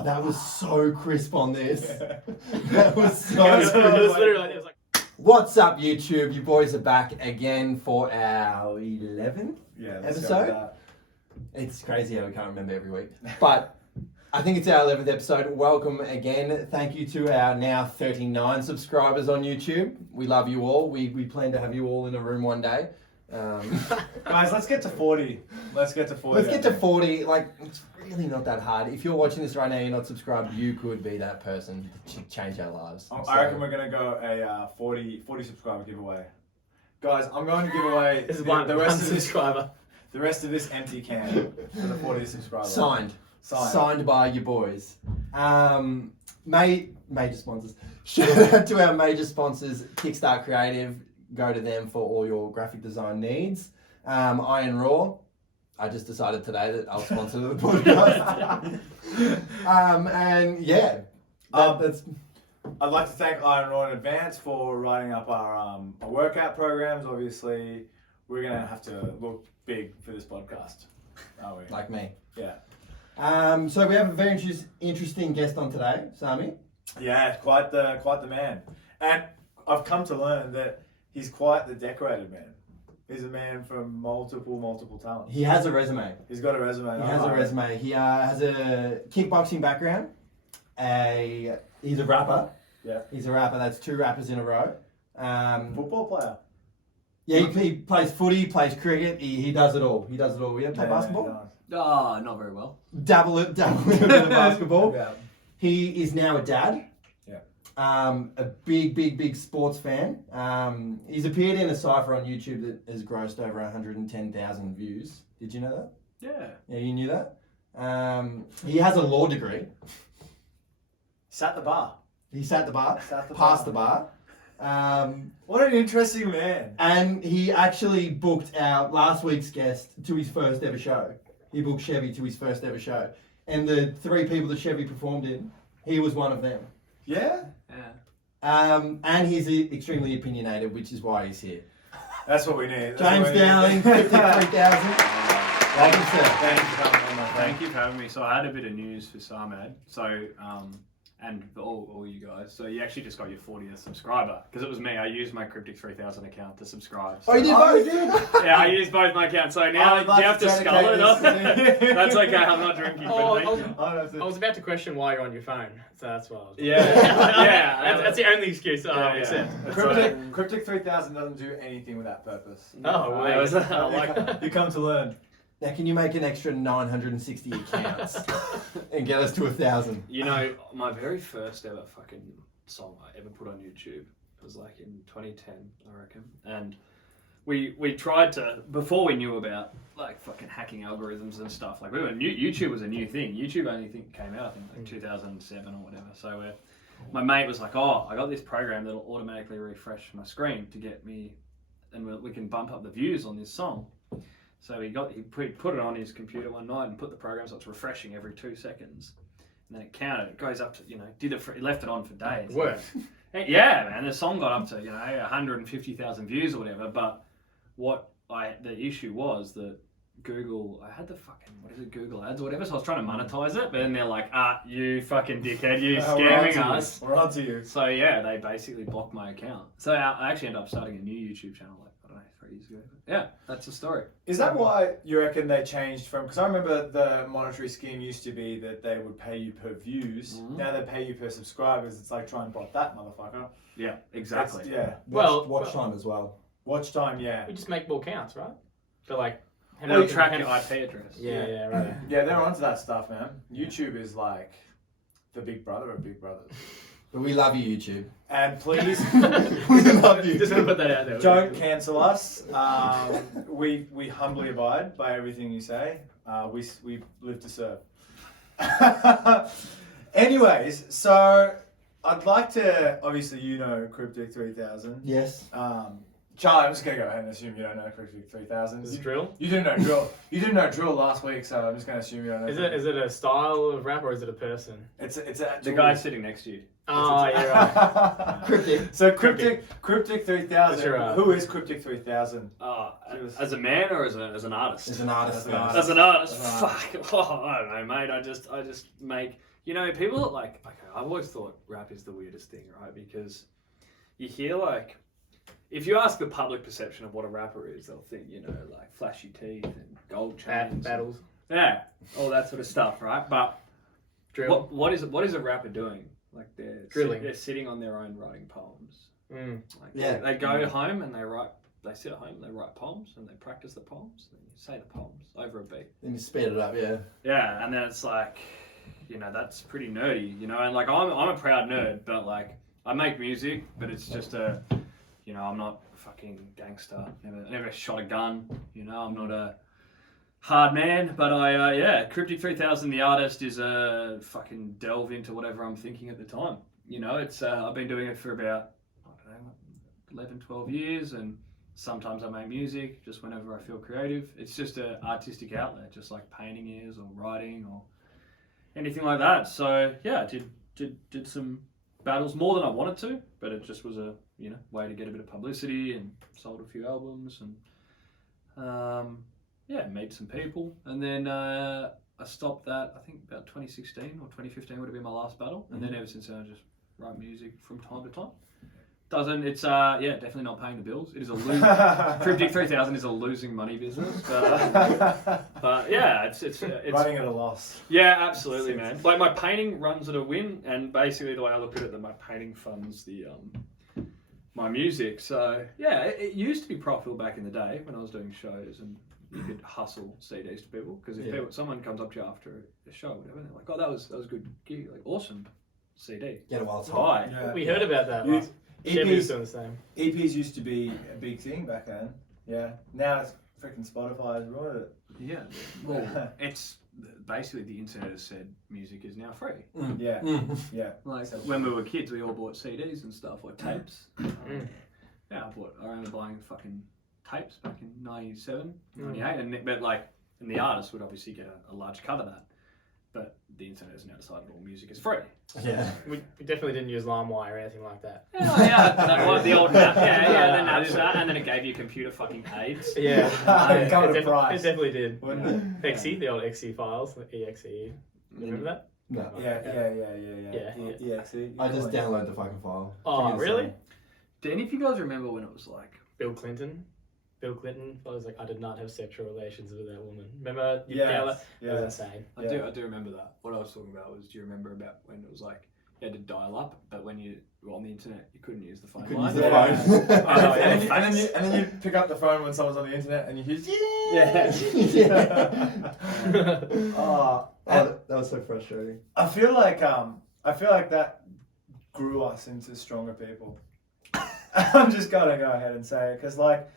Oh, that was so crisp on this. That was so It was literally, it was like... What's up, YouTube? You boys are back again for our 11th episode. It's crazy how we can't remember every week. But I think it's our 11th episode. Welcome again. Thank you to our now 39 subscribers on YouTube. We love you all. We plan to have you all in a room one day. Guys, let's get to 40. Let's get to 40. Let's get to 40. Like, it's really not that hard. If you're watching this right now, you're not subscribed, you could be that person to change our lives. I reckon we're going to go a 40 subscriber giveaway. Guys, I'm going to give away the rest of this empty can for the 40 subscribers. Signed by your boys. Major sponsors. Shout out to our major sponsors, Kickstart Creative. Go to them for all your graphic design needs. Iron Raw. I just decided today that I'll sponsor the podcast. And yeah, that's. I'd like to thank Iron Raw in advance for writing up our workout programs. Obviously, we're gonna have to look big for this podcast, aren't we? Like me. Yeah. So we have a very interesting guest on today, Sami. Yeah, quite the man. And I've come to learn that he's quite the decorated man. He's a man from multiple talents. He has a resume. He's got a resume. He has a resume. He has a kickboxing background. He's a rapper. Yeah. He's a rapper. That's 2 rappers in a row. Football player. Yeah, he plays footy, plays cricket. He does it all. We have play basketball? Not very well. Dabble a little bit of basketball. Yeah. He is now a dad. A big sports fan. He's appeared in a cipher on YouTube that has grossed over 110,000 views. Did you know that? Yeah. Yeah, you knew that? He has a law degree. Sat the bar. He sat the bar. Passed the bar. What an interesting man. And he actually booked our last week's guest to his first ever show. He booked Chevy to his first ever show. And the 3 people that Chevy performed in, he was one of them. Yeah? Yeah. And he's extremely opinionated, which is why he's here. That's what we need. James Dowling, 53,000. Welcome, sir. Thank you for having me. So I had a bit of news for Sarmad. So, and for all you guys. So you actually just got your 40th subscriber. Because it was me. I used my Cryptic 3000 account to subscribe. So. Oh, you did both? Yeah, I used both my accounts. So now, do you have to skull it off? That's okay. I'm not drinking. I was about to question why you're on your phone. So that's what I was... Yeah. That's the only excuse I accept. Cryptic 3000 doesn't do anything with that purpose. Oh, I like that. You come to learn. Now, can you make an extra 960 accounts and get us to 1,000? You know, my very first ever fucking song I ever put on YouTube was like in 2010, I reckon. And we tried to, before we knew about like fucking hacking algorithms and stuff, like YouTube was a new thing. YouTube only came out, I think, like 2007 or whatever. So my mate was like, oh, I got this program that'll automatically refresh my screen to get me, and we can bump up the views on this song. So he put it on his computer one night and put the program so it's refreshing every 2 seconds. And then it counted. It goes up to, he left it on for days. Worked. Yeah, man. The song got up to, 150,000 views or whatever. But the issue was that Google, I had the fucking, Google ads or whatever. So I was trying to monetize it. But then they're like, you fucking dickhead, you scamming us. We're on to you. So yeah, they basically blocked my account. So I actually ended up starting a new YouTube channel 3 years ago. Yeah, that's the story. Is that why you reckon they changed from... Because I remember the monetary scheme used to be that they would pay you per views. Mm-hmm. Now they pay you per subscribers. It's like try and bot that motherfucker. Yeah, exactly. Watch time as well. Watch time, yeah. We just make more counts, right? So like... They'll track your IP address. Yeah, right. Yeah, they're onto that stuff, man. YouTube is like the big brother of big brothers. But we love you, YouTube. And please, we love you. Just gonna put that out there. Don't cancel us. We humbly abide by everything you say. We live to serve. Anyways, so I'd like to, obviously Cryptic 3000. Yes. Charlie, I'm just going to go ahead and assume you don't know Cryptic 3000. Is it drill? You didn't know drill. You didn't know drill last week, so I'm just going to assume you don't know. Is it a style of rap or is it a person? It's the guy sitting next to you. Oh, yeah, right. Cryptic. So Cryptic 3000. Right. Who is Cryptic 3000? As a man or as an artist? As an artist. As an artist. Fuck. Oh, I don't know, mate. I just make You know, people are like, okay, I've always thought rap is the weirdest thing, right? Because you hear like, if you ask the public perception of what a rapper is, they'll think, you know, like flashy teeth and gold chains. Battles. Yeah, all that sort of stuff, right? But Drill. what is a rapper doing? Like Drilling. They're sitting on their own writing poems. Like Yeah. They go home and they sit at home and they write poems and they practice the poems and you say the poems over a beat. Then you speed it up, yeah. Yeah, and then it's like, you know, that's pretty nerdy, you know, and like I'm a proud nerd, but like I make music, but it's just you know, I'm not a fucking gangster. Never shot a gun, you know, I'm not a hard man, but Cryptic 3000, the artist, is a fucking delve into whatever I'm thinking at the time. You know, it's I've been doing it for about, I don't know, 11, 12 years, and sometimes I make music just whenever I feel creative. It's just an artistic outlet, just like painting is or writing or anything like that. So yeah, did some battles, more than I wanted to, but it just was a, you know, way to get a bit of publicity, and sold a few albums, and meet some people, and then I stopped that, I think about 2016 or 2015 would have been my last battle, and then ever since then I just write music from time to time. It's definitely not paying the bills. It is a Cryptic 3000 is a losing money business, but yeah, it's running at a loss. Yeah, absolutely, man. Like my painting runs at a win, and basically the way I look at it, that my painting funds the my music. So yeah, it used to be profitable back in the day when I was doing shows, and you could hustle CDs to people, because if someone comes up to you after a show or whatever, they're like, "Oh, that was a good gig, like awesome CD." Get it while it's Buy. hot. Yeah. We heard about that. Chevy's doing the same. EPs used to be a big thing back then. Yeah. Now it's freaking Spotify has ruined it. Yeah. Well, it's basically the internet has said music is now free. Yeah. Yeah. Like when we were kids, we all bought CDs and stuff, or tapes. Yeah, I remember buying fucking tapes back in 97, 98, and the artist would obviously get a large cut of that. But the internet has now decided all music is free. Yeah. We definitely didn't use LimeWire or anything like that. The old app. The Napster, and then it gave you computer fucking aids. Yeah. It covered a price. It definitely did. Wouldn't it? XE, the old XE files, EXE. Remember that? No. Yeah. I just download the fucking file. Oh, really? Do any of you guys remember when it was like Bill Clinton I was like, I did not have sexual relations with that woman. Remember? Yeah. It was insane. I do remember that. What I was talking about was, do you remember about when it was like you had to dial up, but when you were on the internet, you couldn't use the phone line? Use the phone. And then you pick up the phone when someone's on the internet and you hear That was so frustrating. I feel like that grew us into stronger people. I'm just gonna go ahead and say it, because like,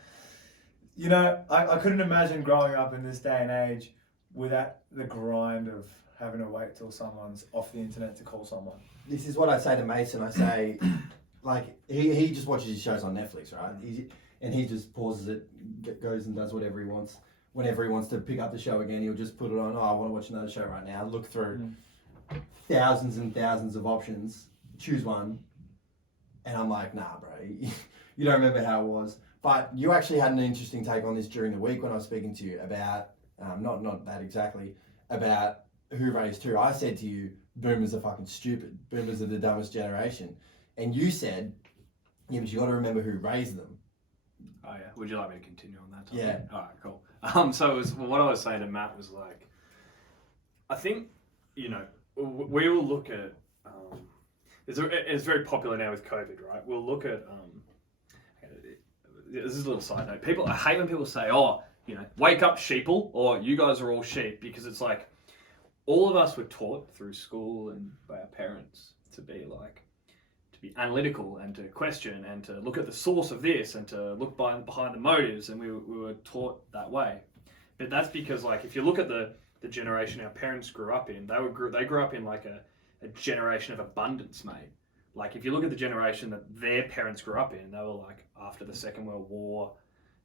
you know, I couldn't imagine growing up in this day and age without the grind of having to wait till someone's off the internet to call someone. This is what I say to Mason. I say, like, he just watches his shows on Netflix, right? He just pauses it, goes and does whatever he wants. Whenever he wants to pick up the show again, he'll just put it on. Oh, I want to watch another show right now. Look through thousands and thousands of options, choose one. And I'm like, nah, bro, you don't remember how it was. But you actually had an interesting take on this during the week when I was speaking to you about, not that exactly, about who raised who. I said to you, boomers are fucking stupid. Boomers are the dumbest generation. And you said, yeah, but you got to remember who raised them. Oh yeah. Would you like me to continue on that topic? Yeah. All right, cool. So what I was saying to Matt was like, I think, you know, we will look at, it's very popular now with COVID, right? We'll look at, this is a little side note. I hate when people say, oh, you know, wake up sheeple, or you guys are all sheep, because it's like, all of us were taught through school and by our parents to be analytical and to question and to look at the source of this and to look behind the motives, and we were taught that way. But that's because, like, if you look at the generation our parents grew up in, they grew up in like a generation of abundance, mate. Like, if you look at the generation that their parents grew up in, they were like after the Second World War.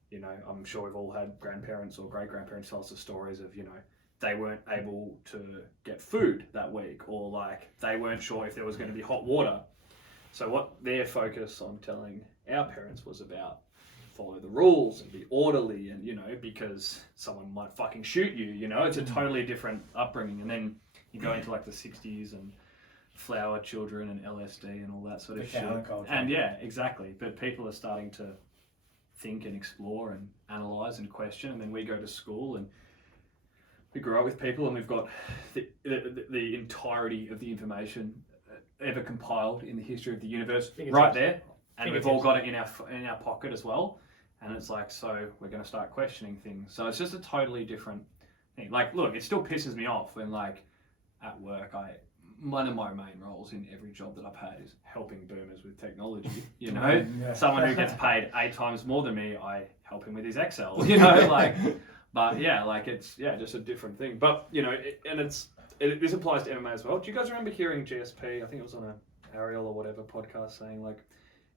You know, I'm sure we've all had grandparents or great-grandparents tell us the stories of, you know, they weren't able to get food that week, or like they weren't sure if there was going to be hot water. So what their focus on telling our parents was about, follow the rules and be orderly, and, you know, because someone might fucking shoot you, you know, it's a totally different upbringing. And then you go into like the 60s and flower children and LSD and all that sort of shit. Counterculture. And yeah, exactly. But people are starting to think and explore and analyze and question, and then we go to school and we grow up with people, and we've got the entirety of the information ever compiled in the history of the universe right there, and we've all got it in our pocket as well. And it's like, so we're going to start questioning things. So it's just a totally different thing. Like, look, it still pisses me off when, like, at work, one of my main roles in every job that I've had is helping boomers with technology. You know, someone who gets paid 8 times more than me, I help him with his Excel. You know, like, but yeah, like it's just a different thing. But you know, this applies to MMA as well. Do you guys remember hearing GSP? I think it was on a Ariel or whatever podcast saying like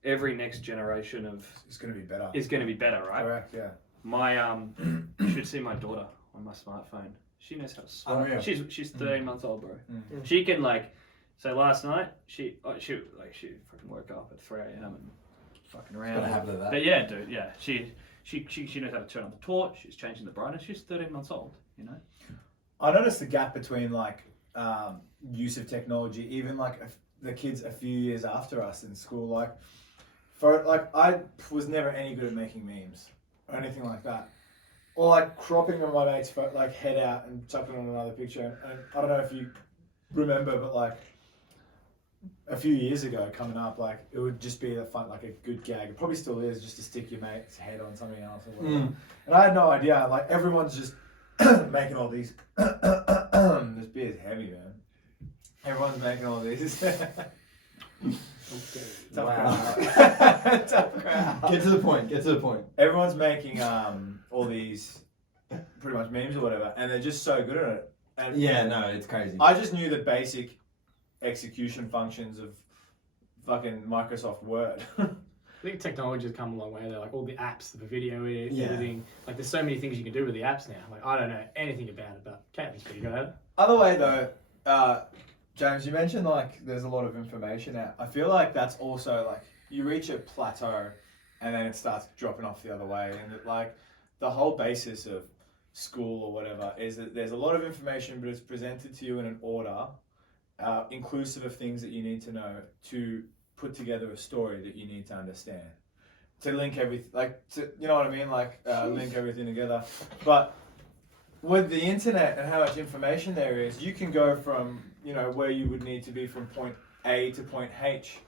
every next generation of it's going to be better. Is going to be better, right? Correct. Yeah. My you should see my daughter on my smartphone. She knows how to swipe. She's 13 months old, bro. Mm. She can like. So last night she fucking woke up at 3 a.m. and fucking around. Gotta have that. But yeah, dude, yeah, she knows how to turn on the torch. She's changing the brightness. She's 13 months old. You know. I noticed the gap between like use of technology, even like the kids a few years after us in school. Like, I was never any good at making memes or anything like that. Or like cropping on my mate's like head out and chucking on another picture. And I don't know if you remember, but like a few years ago coming up, like it would just be a fun, like a good gag. It probably still is, just to stick your mate's head on something else or whatever. And I had no idea. Like everyone's just making all these. This beer's heavy, man. Everyone's making all these. Tough crowd. Tough crowd. Get to the point. Everyone's making all these pretty much memes or whatever, and they're just so good at it. And yeah, no, it's crazy. I just knew the basic execution functions of fucking Microsoft Word. I think technology has come a long way though. Like all the apps, the video editing, like there's so many things you can do with the apps now. Like I don't know anything about it, but Kathy's pretty good at it. Other way though, James, you mentioned like there's a lot of information out. I feel like that's also like you reach a plateau and then it starts dropping off the other way, and it, like the whole basis of school or whatever is that there's a lot of information, but it's presented to you in an order, inclusive of things that you need to know to put together a story that you need to understand, to link everything, like to, you know what I mean, like link everything together. But with the internet and how much information there is, you can go from, you know, where you would need to be from point A to point H.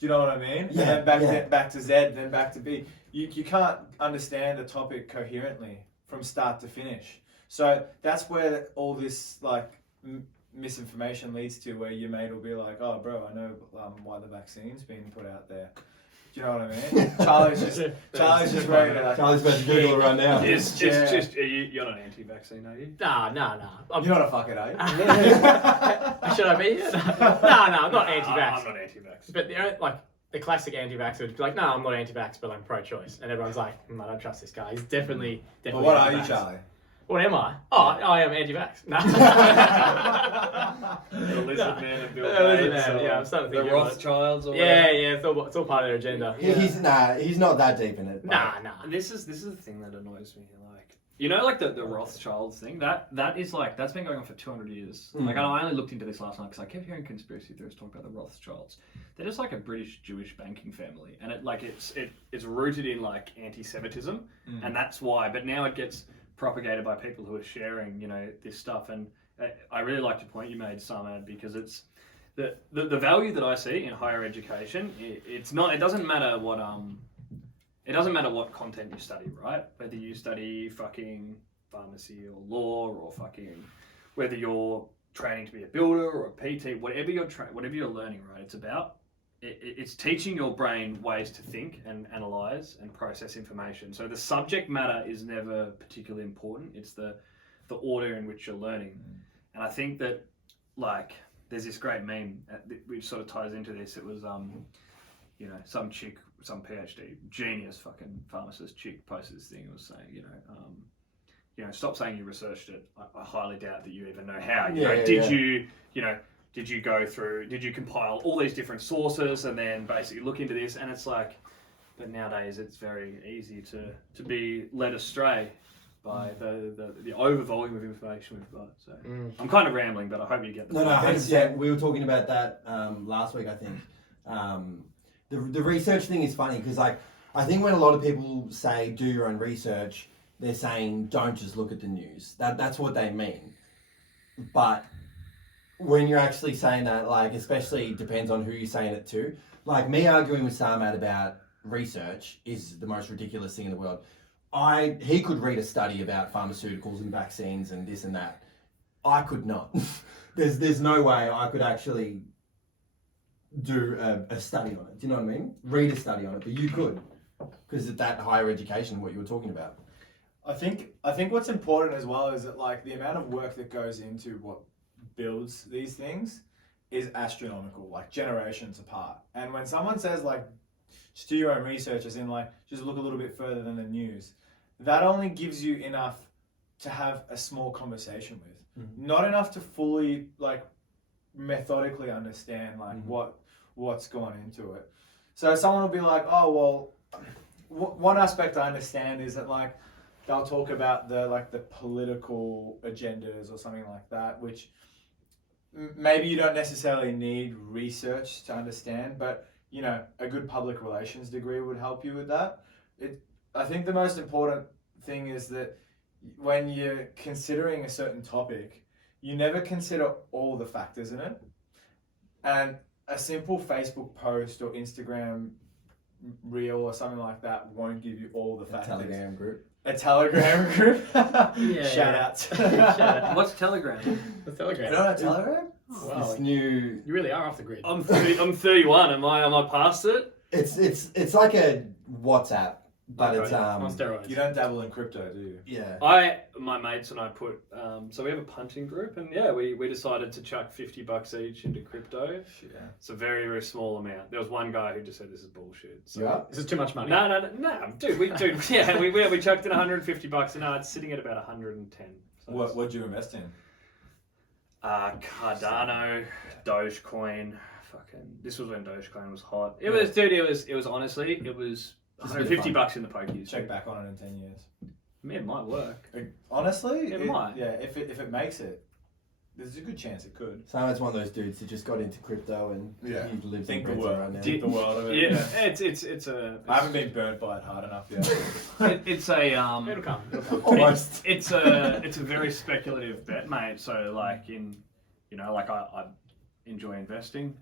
Do you know what I mean? Yeah. And then back to Z, then back to B. You can't understand a topic coherently from start to finish. So that's where all this like misinformation leads to, where your mate will be like, "Oh, bro, I know why the vaccine's being put out there." Do you know what I mean? Charlie's just ready to. Charlie's about to Google it right now. It's just you're not anti-vaccine, are you? Nah. You're not a fucker, are you? Should I be? Nah, I'm not anti-vax. I'm not anti-vax. But the classic anti-vax would be like, no, I'm not anti-vax, but I'm pro-choice, and everyone's like, I don't trust this guy. He's definitely. Well, what are you, anti-vax. Charlie? What am I? Oh, I am anti-vax. No. The lizard man and Bill Lizard Gates, man, yeah, I'm starting to think the about it. Rothschilds or whatever. Yeah, it's all part of their agenda. He's not that deep in it. Nah. This is the thing that annoys me. Like, you know, like the Rothschilds thing. That is like that's been going on for 200 years. Like, I only looked into this last night because I kept hearing conspiracy theorists talk about the Rothschilds. They're just like a British Jewish banking family, and it's rooted in like anti-Semitism, and that's why. But now it gets propagated by people who are sharing, you know, this stuff. And I really liked your point you made, Samad, because it's the value that I see in higher education. It doesn't matter what content you study, right? Whether you study fucking pharmacy or law, or fucking whether you're training to be a builder or a PT, whatever you're learning, right? It's about it's teaching your brain ways to think and analyze and process information. So the subject matter is never particularly important. It's the order in which you're learning. And I think that, like, there's this great meme which sort of ties into this. It was, you know, some chick, some PhD, genius fucking pharmacist chick posted this thing. It was saying, you know, stop saying you researched it. I highly doubt that you even know how. Did you compile all these different sources and then basically look into this? And it's like, but nowadays it's very easy to be led astray by the over volume of information we've got. So I'm kind of rambling, but I hope you get the No, point. 100%. We were talking about that last week, I think. The research thing is funny because, like, I think when a lot of people say do your own research, they're saying don't just look at the news. That's what they mean. But when you're actually saying that, like, especially depends on who you're saying it to. Like, me arguing with Sarmat about research is the most ridiculous thing in the world. He could read a study about pharmaceuticals and vaccines and this and that. I could not. There's no way I could actually do a study on it. Do you know what I mean? Read a study on it, but you could, because it's that higher education, what you were talking about. I think what's important as well is that, like, the amount of work that goes into what builds these things is astronomical, like generations apart. And when someone says, like, just do your own research, as in, like, just look a little bit further than the news, that only gives you enough to have a small conversation with. Not enough to fully, like, methodically understand, like, what's gone into it. So someone will be like, oh, well, one aspect I understand is that, like, they'll talk about the political agendas or something like that, which maybe you don't necessarily need research to understand, but, you know, a good public relations degree would help you with that. I think the most important thing is that when you're considering a certain topic, you never consider all the factors in it. And a simple Facebook post or Instagram reel or something like that won't give you all the factors. Telegram group. A Telegram group? Shout out. Shout out. What's Telegram? The Telegram. You know what a Telegram? Wow. This new. You really are off the grid. I'm 31. Am I past it? It's like a WhatsApp, but Okay. it's On steroids. You don't dabble in crypto, do you? yeah. My mates and I put so we have a punting group, and yeah, we decided to chuck $50 each into crypto. Yeah. It's a very, very small amount. There was one guy who just said this is bullshit. So Yeah. This is too much money. no, dude, we chucked in $150, and now it's sitting at about 110. So What'd you invest in? Cardano, Dogecoin, this was when Dogecoin was hot. It was honestly, it was $150 in the pokies. Check back on it in 10 years. I mean, it might work. Honestly, It might. Yeah, if it makes it, there's a good chance it could. Sarmat's one of those dudes who just got into crypto and he lives Think in the crypto world. right now. Think the world of it. Yeah, it's I haven't been burnt by it hard enough yet. it's a It'll come. Almost. it's a very speculative bet, mate. So like I enjoy investing.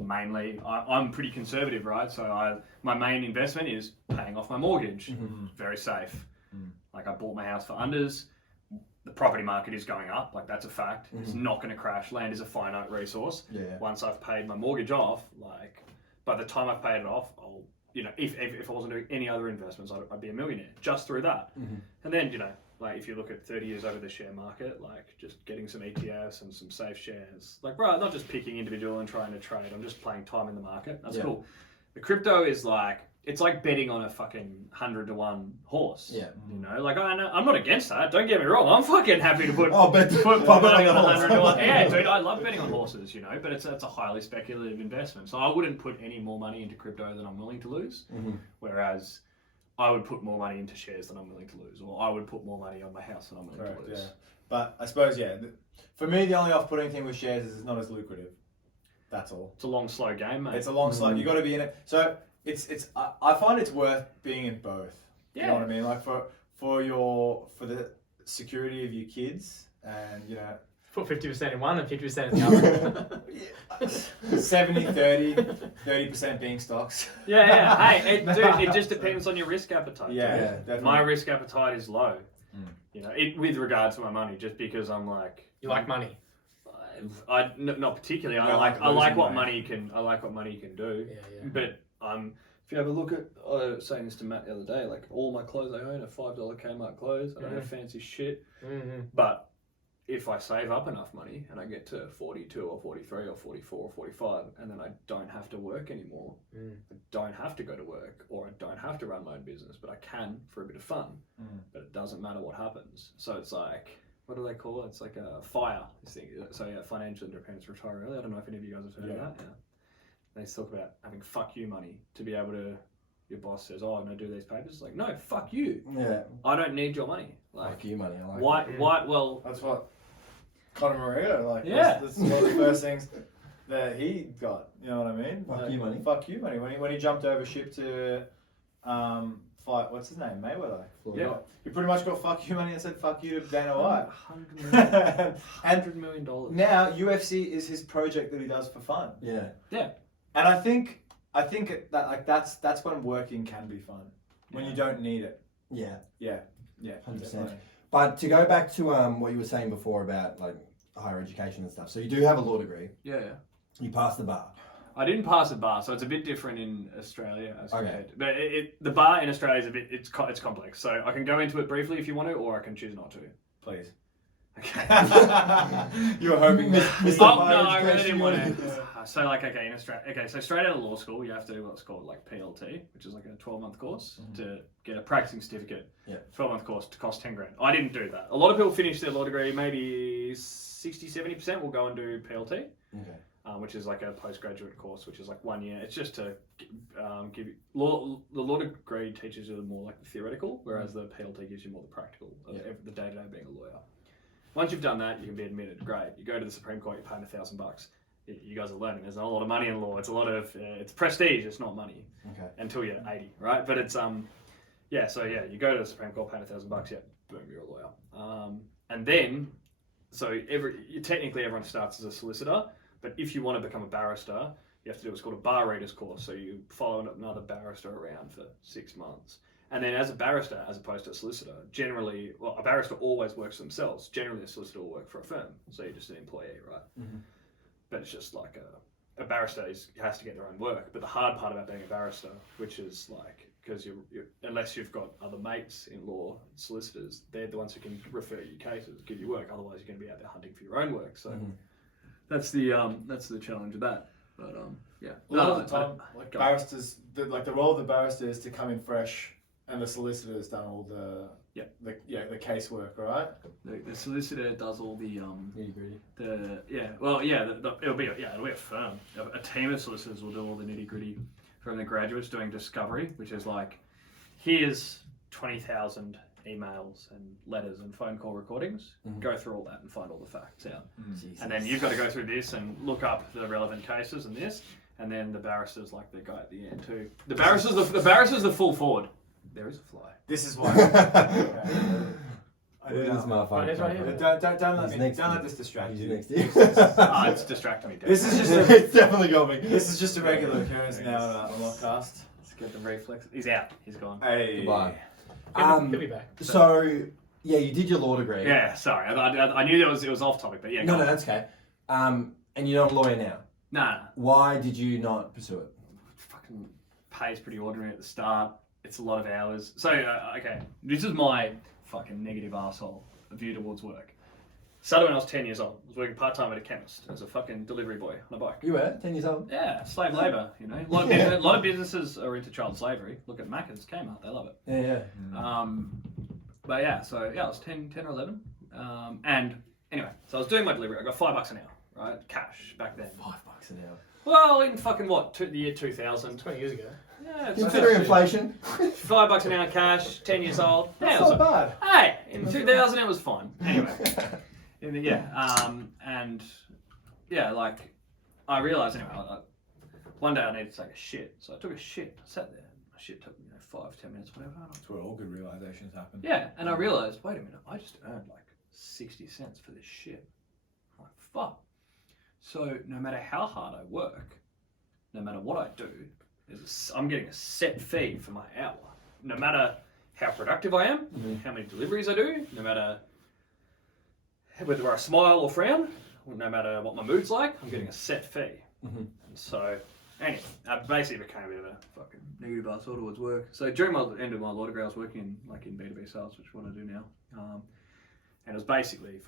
Mainly I'm pretty conservative, right? So my main investment is paying off my mortgage. Very safe. Like, I bought my house for unders. The property market is going up, like, that's a fact. It's not going to crash. Land is a finite resource. Yeah. Once I've paid my mortgage off, like, by the time I've paid it off, I'll, if I wasn't doing any other investments, I'd be a millionaire just through that. And then, like, if you look at 30 years over the share market, like, just getting some ETFs and some safe shares, like, right, not just picking individual and trying to trade, I'm just playing time in the market. That's cool. The crypto is like, it's like betting on a fucking 100-to-1 horse. Yeah. Like, I'm not against that. Don't get me wrong. I'm fucking happy to put Oh, bet put betting money on on a horse. 100-to-1. Yeah, dude, I love betting on horses, but it's a highly speculative investment. So I wouldn't put any more money into crypto than I'm willing to lose. Whereas I would put more money into shares than I'm willing to lose, or I would put more money on my house than I'm willing to lose. Yeah. But I suppose, for me, the only off-putting thing with shares is it's not as lucrative. That's all. It's a long, slow game, mate. It's a long slog. You got to be in it. So I find it's worth being in both. Yeah. You know what I mean? Like for the security of your kids, and Put 50% in one and 50% in the other. 70-30% being stocks. Yeah. Hey, dude, it just depends on your risk appetite. Yeah, definitely. My risk appetite is low. With regard to my money, just because I'm like, You like money. not particularly. I like what money can. I like what money can do. Yeah. But if you have a look at, I was saying this to Matt the other day, like, all my clothes I own are $5 Kmart clothes. I don't have fancy shit. But if I save up enough money and I get to 42 or 43 or 44 or 45, and then I don't have to work anymore, I don't have to go to work, or I don't have to run my own business, but I can for a bit of fun. But it doesn't matter what happens. So it's like, what do they call it? It's like a FIRE thing. So yeah, financial independence, retire early. I don't know if any of you guys have heard of that. Yeah. They talk about having fuck you money to be able to your boss says, "Oh, I'm gonna do these papers." It's like, no, fuck you. Yeah. I don't need your money. Like, Fuck you, money. I like why? it. Why? Well, That's what Conor McGregor, like, Yeah. that's one of the first things that he got. You know what I mean? Fuck Like, you, money. Fuck you, money. When he jumped over ship to fight, what's his name, Mayweather. Floyd. Yeah. He pretty much got fuck you money and said fuck you to Dana White. $100 million. Now UFC is his project that he does for fun. Yeah. And I think that like that's when working can be fun. When you don't need it. Yeah. Yeah. 100%. Definitely. But to go back to what you were saying before about like higher education and stuff. So you do have a law degree. Yeah. You passed the bar. I didn't pass the bar, so it's a bit different in Australia as Okay. compared to, but the bar in Australia is a bit, it's complex. So I can go into it briefly if you want to, or I can choose not to. Please. Okay. You were hoping that Mr. Oh, Higher no, I really education, didn't want you to. So like, okay, in Australia, so straight out of law school, you have to do what's called like PLT, which is like a 12-month course to get a practicing certificate. Yeah. 12-month course to cost 10 grand. I didn't do that. A lot of people finish their law degree, maybe 60-70% will go and do PLT. Okay. Which is like a postgraduate course, which is like 1 year. It's just to give you the law degree teaches you more like the theoretical, whereas the PLT gives you more the practical of the day-to-day being a lawyer. Once you've done that, you can be admitted. Great. You go to the Supreme Court, you're paying $1,000. You guys are learning. There's not a lot of money in law. It's a lot of it's prestige. It's not money. Okay. Until you're 80, right? But it's you go to the Supreme Court, paying $1,000. Yeah, boom, you're a lawyer. And then, technically everyone starts as a solicitor. But if you want to become a barrister, you have to do what's called a bar readers course. So you follow another barrister around for 6 months. And then as a barrister, as opposed to a solicitor, generally, well, a barrister always works for themselves. Generally, a solicitor will work for a firm. So you're just an employee, right? Mm-hmm. But it's just like a barrister has to get their own work. But the hard part about being a barrister, which is like, because you're unless you've got other mates in law, solicitors, they're the ones who can refer you cases, give you work. Otherwise, you're going to be out there hunting for your own work. So that's the challenge of that. But yeah, A lot of the time, like barristers, the role of the barrister is to come in fresh, and the solicitor's done all the casework, right? The solicitor does all the Nitty-gritty. it'll be a firm. A team of solicitors will do all the nitty-gritty from the graduates doing discovery, which is like, here's 20,000 emails and letters and phone call recordings. Go through all that and find all the facts out. And then you've got to go through this and look up the relevant cases and this. And then the barrister's like the guy at the end too. The barrister's the full forward. There is a fly. This is why. This motherfucker. It's right here. Don't let this distract He's you. next to you. It's distracting me. This is just It's definitely got me. this is just a regular occurrence now on Onlockcast. Let's get the reflex. He's out. He's gone. Hey. Goodbye. He'll be back. So yeah, you did your law degree. Yeah, sorry. I knew that it was off topic, but yeah. No, that's okay. And you're not a lawyer now. Nah. Why did you not pursue it? Fucking pays pretty ordinary at the start. It's a lot of hours. So, okay, this is my fucking negative arsehole view towards work. Started when I was 10 years old. I was working part-time at a chemist as a fucking delivery boy on a bike. You were 10 years old. Yeah, slave labour, you know. A lot of businesses are into child slavery. Look at Macca's, Kmart, they love it. Yeah. But yeah, so yeah, I was 10 or 11. And anyway, so I was doing my delivery. I got $5 an hour, right? Cash back then. $5 an hour. Well, in fucking the year 2000. 20 years ago. Yeah, Considering inflation. $5 an hour cash, 10 years old. Yeah, That's not bad. Hey, in 2000 it was fine. Anyway, and yeah, like I realised anyway. One day I needed to take a shit, so I took a shit. I sat there. My shit took 5-10 minutes, whatever. That's where all good realizations happen. Yeah, and I realised, wait a minute, I just earned like 60 cents for this shit. I'm like, fuck. So no matter how hard I work, no matter what I do, I'm getting a set fee for my hour. No matter how productive I am, how many deliveries I do, no matter whether I smile or frown, no matter what my mood's like, I'm getting a set fee. And so, anyway, I basically became a bit of a fucking negative arsehole towards work. So during my end of my law degree, I was working in B2B sales, which is what I do now. And it was basically it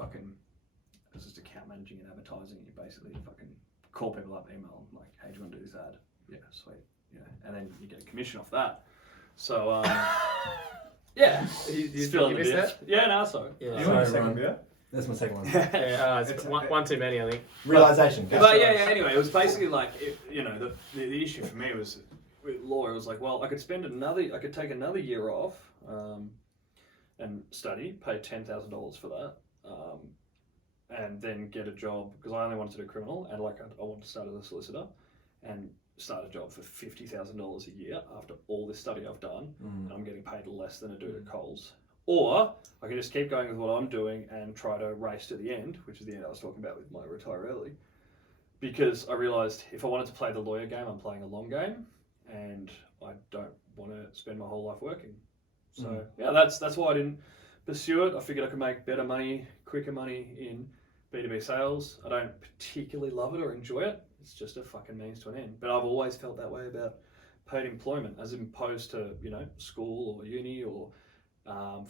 was just account managing and advertising. You basically fucking call people up, email them, like, hey, do you want to do this ad? Yeah, sweet. Yeah, and then you get a commission off that. So, yeah. You feeling missed that? Yeah, no, sorry. Yeah. You want a second beer? That's my second one. It's one too many, I think. Realization. But yeah, anyway, it was basically like, the issue for me was with law, it was like, well, I could take another year off and study, pay $10,000 for that, and then get a job, because I only wanted to do criminal, and like I wanted to start as a solicitor, and start a job for $50,000 a year after all this study I've done, and I'm getting paid less than a dude at Coles. Or I could just keep going with what I'm doing and try to race to the end, which is the end I was talking about with my retire early. Because I realised if I wanted to play the lawyer game, I'm playing a long game, and I don't want to spend my whole life working. So yeah, that's why I didn't pursue it. I figured I could make better money, quicker money in B2B sales. I don't particularly love it or enjoy it. It's just a fucking means to an end. But I've always felt that way about paid employment, as opposed to, you know, school or uni or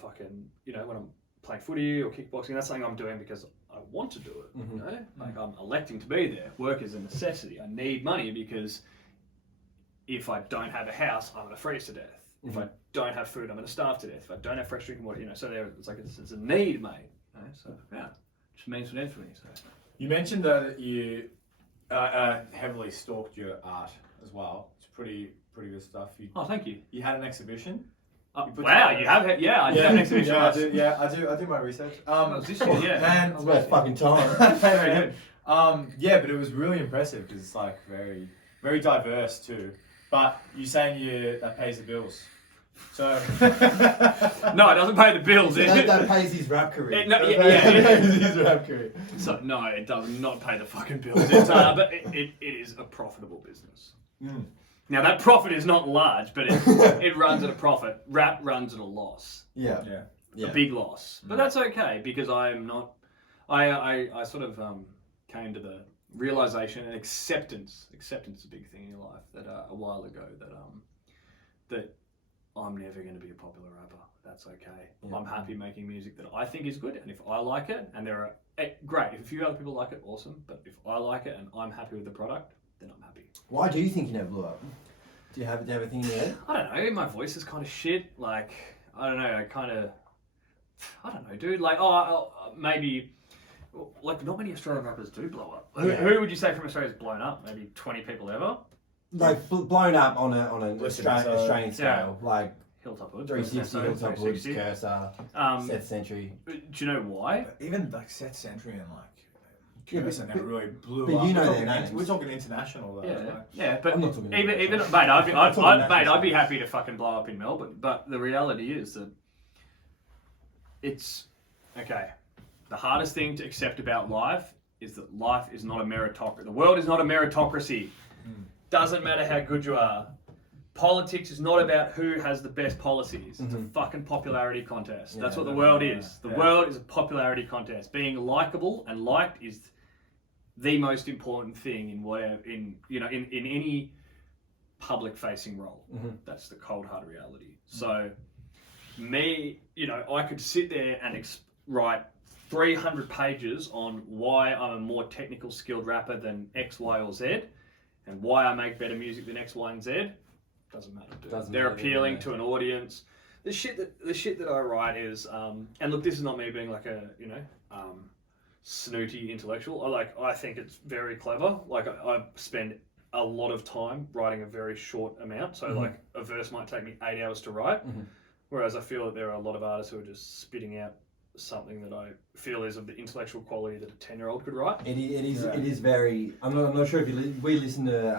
fucking, you know, when I'm playing footy or kickboxing. That's something I'm doing because I want to do it. You know, like I'm electing to be there. Work is a necessity. I need money because if I don't have a house, I'm gonna freeze to death. If I don't have food, I'm gonna starve to death. If I don't have fresh drinking water, you know, so it's like it's a need, mate. You know? So yeah, just means to an end for me. So You mentioned that you heavily stalked your art as well. It's pretty good stuff. thank you. You had an exhibition. Wow, you have it? Yeah, I did have an exhibition. I do my research. This year, yeah. It's worth fucking time. Very good. Yeah, but it was really impressive because it's like very, very diverse too. But you're saying that pays the bills. So no, it doesn't pay the bills. That pays his rap career. It pays his rap career. So no, it does not pay the fucking bills. But it is a profitable business. Now that profit is not large, but it runs at a profit. Rap runs at a loss. Yeah. A big loss. But that's okay because I'm not. I sort of came to the realization and acceptance. Acceptance is a big thing in your life. That a while ago that I'm never going to be a popular rapper. That's okay. Yeah. I'm happy making music that I think is good, and if I like it, and there are great. If a few other people like it, awesome. But if I like it and I'm happy with the product, then I'm happy. Why do you think you never blew up? Do you have a thing in your head? I don't know. My voice is kind of shit. Like I don't know. I don't know, dude. Like maybe. Like not many Australian rappers do blow up. Who would you say from Australia has blown up? Maybe 20 people ever. Like blown up on an Australian scale, like Hilltop Hoods, 360, Hilltop Hoods, Cursor, Seth Century. Do you know why? Even like Seth Century and like Cursor never really blew but up. You know their names. We're talking international though. But I'm not talking even mate, I'd be happy to fucking blow up in Melbourne. But the reality is that it's okay. The hardest thing to accept about life is that life is not a meritocracy. The world is not a meritocracy. Doesn't matter how good you are. Politics is not about who has the best policies. It's a fucking popularity contest. That's what the world is. The world is a popularity contest. Being likable and liked is the most important thing in any public facing role. That's the cold hard reality. So I could sit there and write 300 pages on why I'm a more technical skilled rapper than X, Y, or Z. And why I make better music than X, Y, and Z, doesn't matter. They're appealing to an audience. The shit that I write is, and look, this is not me being like a snooty intellectual. I think it's very clever. Like I spend a lot of time writing a very short amount. So like a verse might take me 8 hours to write, whereas I feel that there are a lot of artists who are just spitting out something that I feel is of the intellectual quality that a 10-year-old could write. It is very. I'm not sure if we listen to.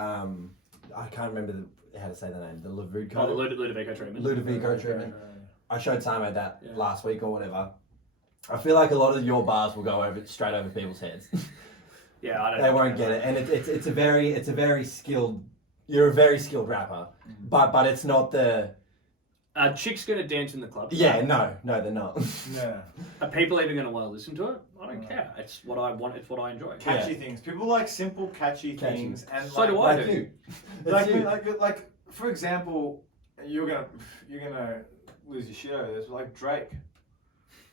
I can't remember how to say the name. The Ludovico. The Ludovico treatment. Ludovico treatment. I showed Samo that last week or whatever. I feel like a lot of your bars will go straight over people's heads. Yeah, I don't. They won't get it, and it's a very skilled. You're a very skilled rapper, but it's not the. Chicks gonna dance in the club. Yeah, no, they're not. Yeah. Are people even gonna want to listen to it? I don't care. It's what I want. It's what I enjoy. Catchy things. People like simple, catchy things, and so do I do. Like for example, you're gonna lose your shit over this. Like Drake.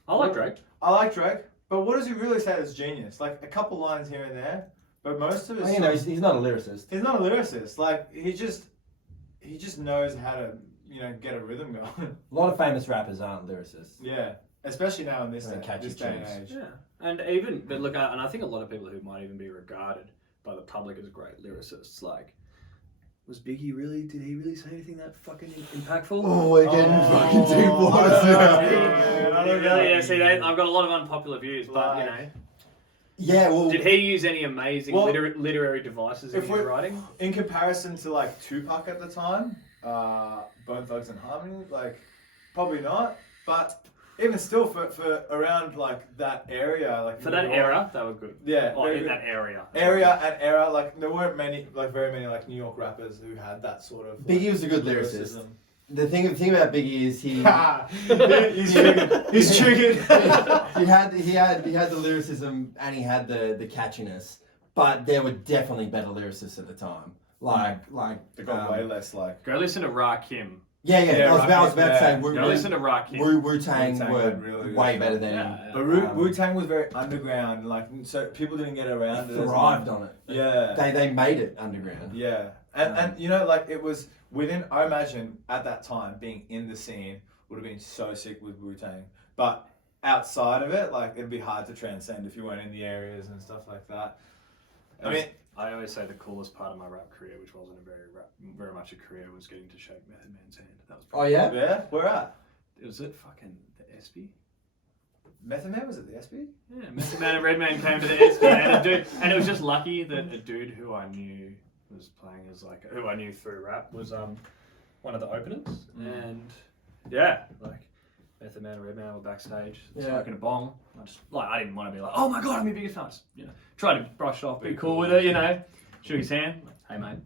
I like Drake. I like Drake, but what does he really say that's genius? Like a couple lines here and there, but most of it. He's not a lyricist. He's not a lyricist. Like he just knows how to. Get a rhythm going. A lot of famous rappers aren't lyricists. Yeah, especially now in this day and age. Yeah, and look, and I think a lot of people who might even be regarded by the public as great lyricists, like was Biggie really? Did he really say anything that fucking impactful? Oh, we're getting fucking deep waters here. Yeah. See, I've got a lot of unpopular views, but you know. Yeah, well... Did he use any amazing literary devices in his writing? In comparison to like Tupac at the time, Bone Thugs and Harmony, like probably not. But even still, for around like that area, like for that era, they were good. Yeah, in that area. Era, like there weren't very many like New York rappers who had that sort of. Biggie like, was a good lyricist. The thing about Biggie is he's triggered. he had the lyricism and he had the catchiness, but there were definitely better lyricists at the time. Like they got way less like. Go listen to Rakim. Yeah. I was about to say go listen to Rakim. Wu-Tang were really way better than. Yeah. But Wu-Tang was very underground, like so people didn't get around it. Thrived on it. Yeah. They made it underground. Yeah. And you know, like it was within, I imagine at that time being in the scene would have been so sick with Wu-Tang. But outside of it, like it'd be hard to transcend if you weren't in the areas and stuff like that. I mean, I always say the coolest part of my rap career, which wasn't very much a career, was getting to shake Method Man's hand. That was pretty cool. Yeah? Where at? Was it fucking the SB? Method Man was at the SB? Yeah, Method Man and Redman came to the SB, and it was just lucky that a dude who I knew was playing as who I knew through rap was one of the openers, and yeah, like Method Man and Redman were backstage smoking a bong. I didn't want to be like, oh my god, I'm your biggest fan. Just, try to brush it off, be cool with it, shook his hand, hey mate.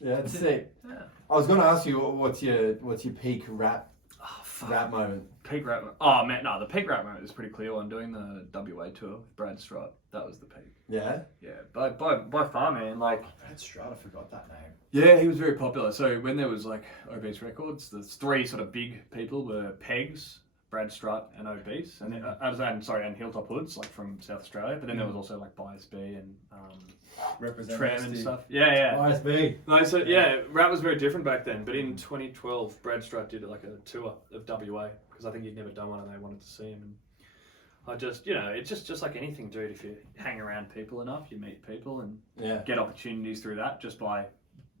Yeah, that's it. Yeah. I was going to ask you what's your peak rap moment. Peak rap moment. Oh man, no, the peak rap moment is pretty clear. I'm doing the WA tour with Brad Strutt. That was the peak. Yeah? Yeah, by far, man. Like Brad Strutt, I forgot that name. Yeah, he was very popular. So when there was like Obese Records, the three sort of big people were Pegs, Brad Strutt, and Obese, and and Hilltop Hoods, like from South Australia. But then there was also like Bias B and Trem and stuff. Yeah. Bias B. No, so yeah, rap was very different back then. But in 2012, Brad Strutt did like a tour of WA because I think he'd never done one, and they wanted to see him. And I just, it's just like anything, dude. If you hang around people enough, you meet people and get opportunities through that just by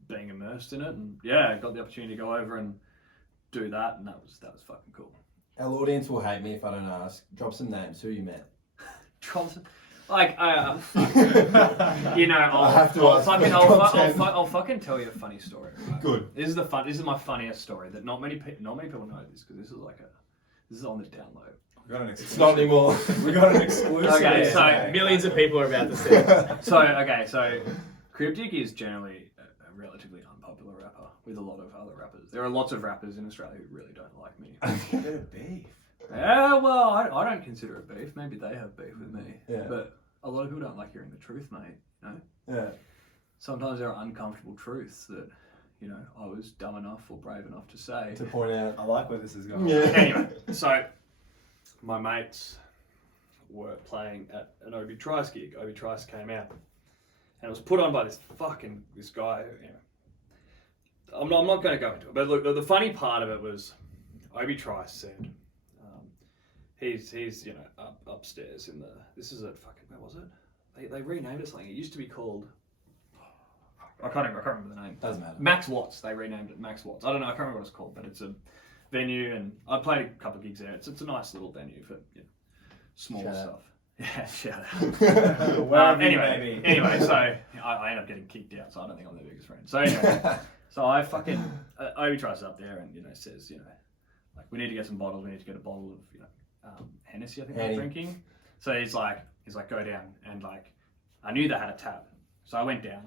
being immersed in it. And I got the opportunity to go over and do that, and that was fucking cool. Our audience will hate me if I don't ask. Drop some names. Who you met? Drop some. Like, I'll fucking tell you a funny story. Right? Good. This is my funniest story that not many people know this because this is on the download. We got an exclusive. It's not anymore. We got an exclusive. Okay, so millions of people are about to see it. So Cryptic is generally a relatively unpopular rapper with a lot of other rappers. There are lots of rappers in Australia who really don't like me. A bit of beef. Yeah, well, I don't consider it beef. Maybe they have beef with me. Yeah. But a lot of people don't like hearing the truth, mate. Yeah. Sometimes there are uncomfortable truths that, I was dumb enough or brave enough to say. To point out. I like where this is going. Yeah. Anyway, so my mates were playing at an Obi Trice gig. Obi Trice came out, and it was put on by this guy. I'm not going to go into it, but look, the funny part of it was Obi Trice said. He's upstairs in this is at fucking, where was it? They renamed it something. It used to be called, I can't remember the name. Doesn't matter. Max Watts. They renamed it Max Watts. I don't know. I can't remember what it's called, but it's a venue, and I played a couple of gigs there. It's a nice little venue for small Shout stuff. Yeah, shout out. Anyway, so I end up getting kicked out, so I don't think I'm their biggest friend. So anyway, so I fucking Obi tries up there and says like we need to get some bottles. We need to get a bottle of Hennessy, I think they're drinking. So he's like go down, and like I knew they had a tab, so I went down.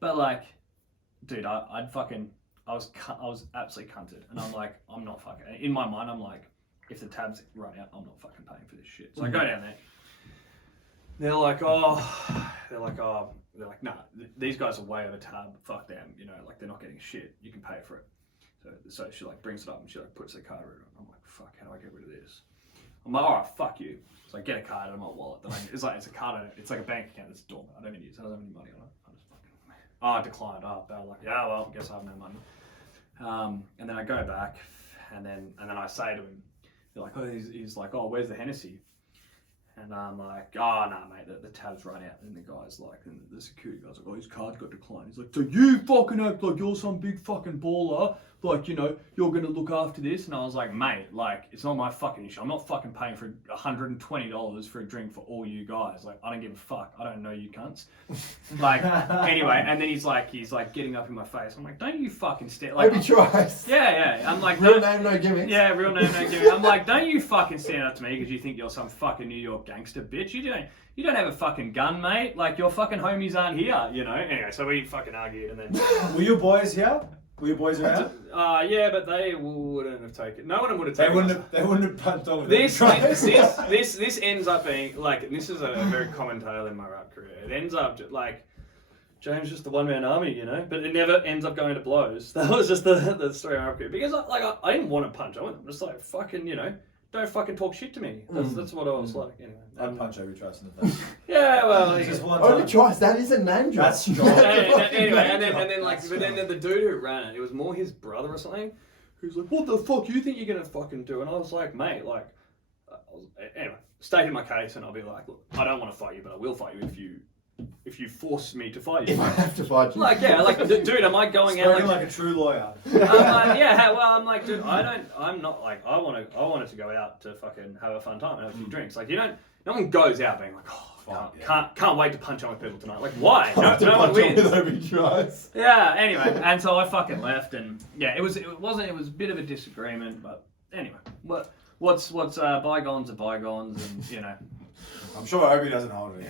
But like, dude, I was absolutely cunted, and I'm like, I'm not fucking. In my mind, I'm like, if the tabs run out, I'm not fucking paying for this shit. So I go down there. They're like, nah, these guys are way over tab. Fuck them, like they're not getting shit. You can pay for it. So she like brings it up and she like puts the card in. I'm like, fuck, how do I get rid of this? I'm like, alright, fuck you. So I get a card out of my wallet. It's like a card. It's like a bank account that's dormant. I don't even use it. I don't have any money on it. I just fucking. I declined. Bad luck. Yeah, well, I guess I have no money. And then I go back, and then I say to him, they're like, oh, he's like, oh, where's the Hennessy? And I'm like, oh, no, mate, the tab's run out. And the guy's like, and the security guy's like, oh, his card got declined. He's like, so you fucking act like you're some big fucking baller. Like, you know, you're going to look after this. And I was like, mate, like, it's not my fucking issue. I'm not fucking paying for $120 for a drink for all you guys. Like, I don't give a fuck. I don't know you cunts. Like, anyway, and then he's like getting up in my face. I'm like, don't you fucking stand. Like, Maybe tries. Yeah. I'm like, real name, no gimmicks. Yeah, real name, no gimmicks. I'm like, don't you fucking stand up to me because you think you're some fucking New York gangster bitch. You don't have a fucking gun, mate. Like, your fucking homies aren't here, you know? Anyway, so we fucking argued and then... Were your boys here? Were your boys around? Yeah, but they wouldn't have taken... No one would have taken... They wouldn't have punched on with this ends up being... Like, this is a very common tale in my rap career. It ends up, like... James just the one-man army, you know? But it never ends up going to blows. That was just the story of my rap career. Because, I didn't want to punch. I was just like, fucking, you know... Don't fucking talk shit to me. That's what I was like. Anyway, I'd punch every twice in the face. Yeah, well, just one time. Only twice. That is a name drop. That's strong. Anyway, and then the dude who ran it, it was more his brother or something, who's like, "What the fuck you think you're gonna fucking do?" And I was like, "Mate, like, anyway, stating my case, and I'll be like, look, I don't want to fight you, but I will fight you if you force me to fight you. If I have to fight you. Like, yeah, like, dude, am I going out like a true lawyer? I'm like, yeah, well, I'm like, dude, I'm not like, I wanted to go out to fucking have a fun time and have a few drinks. Like, no one goes out being like, oh, can't wait to punch on with people tonight. Like, why? No one wins. Yeah, anyway, and so I fucking left, and yeah, it was a bit of a disagreement, but anyway, what's bygones are bygones, and you know. I'm sure Obi doesn't hold it.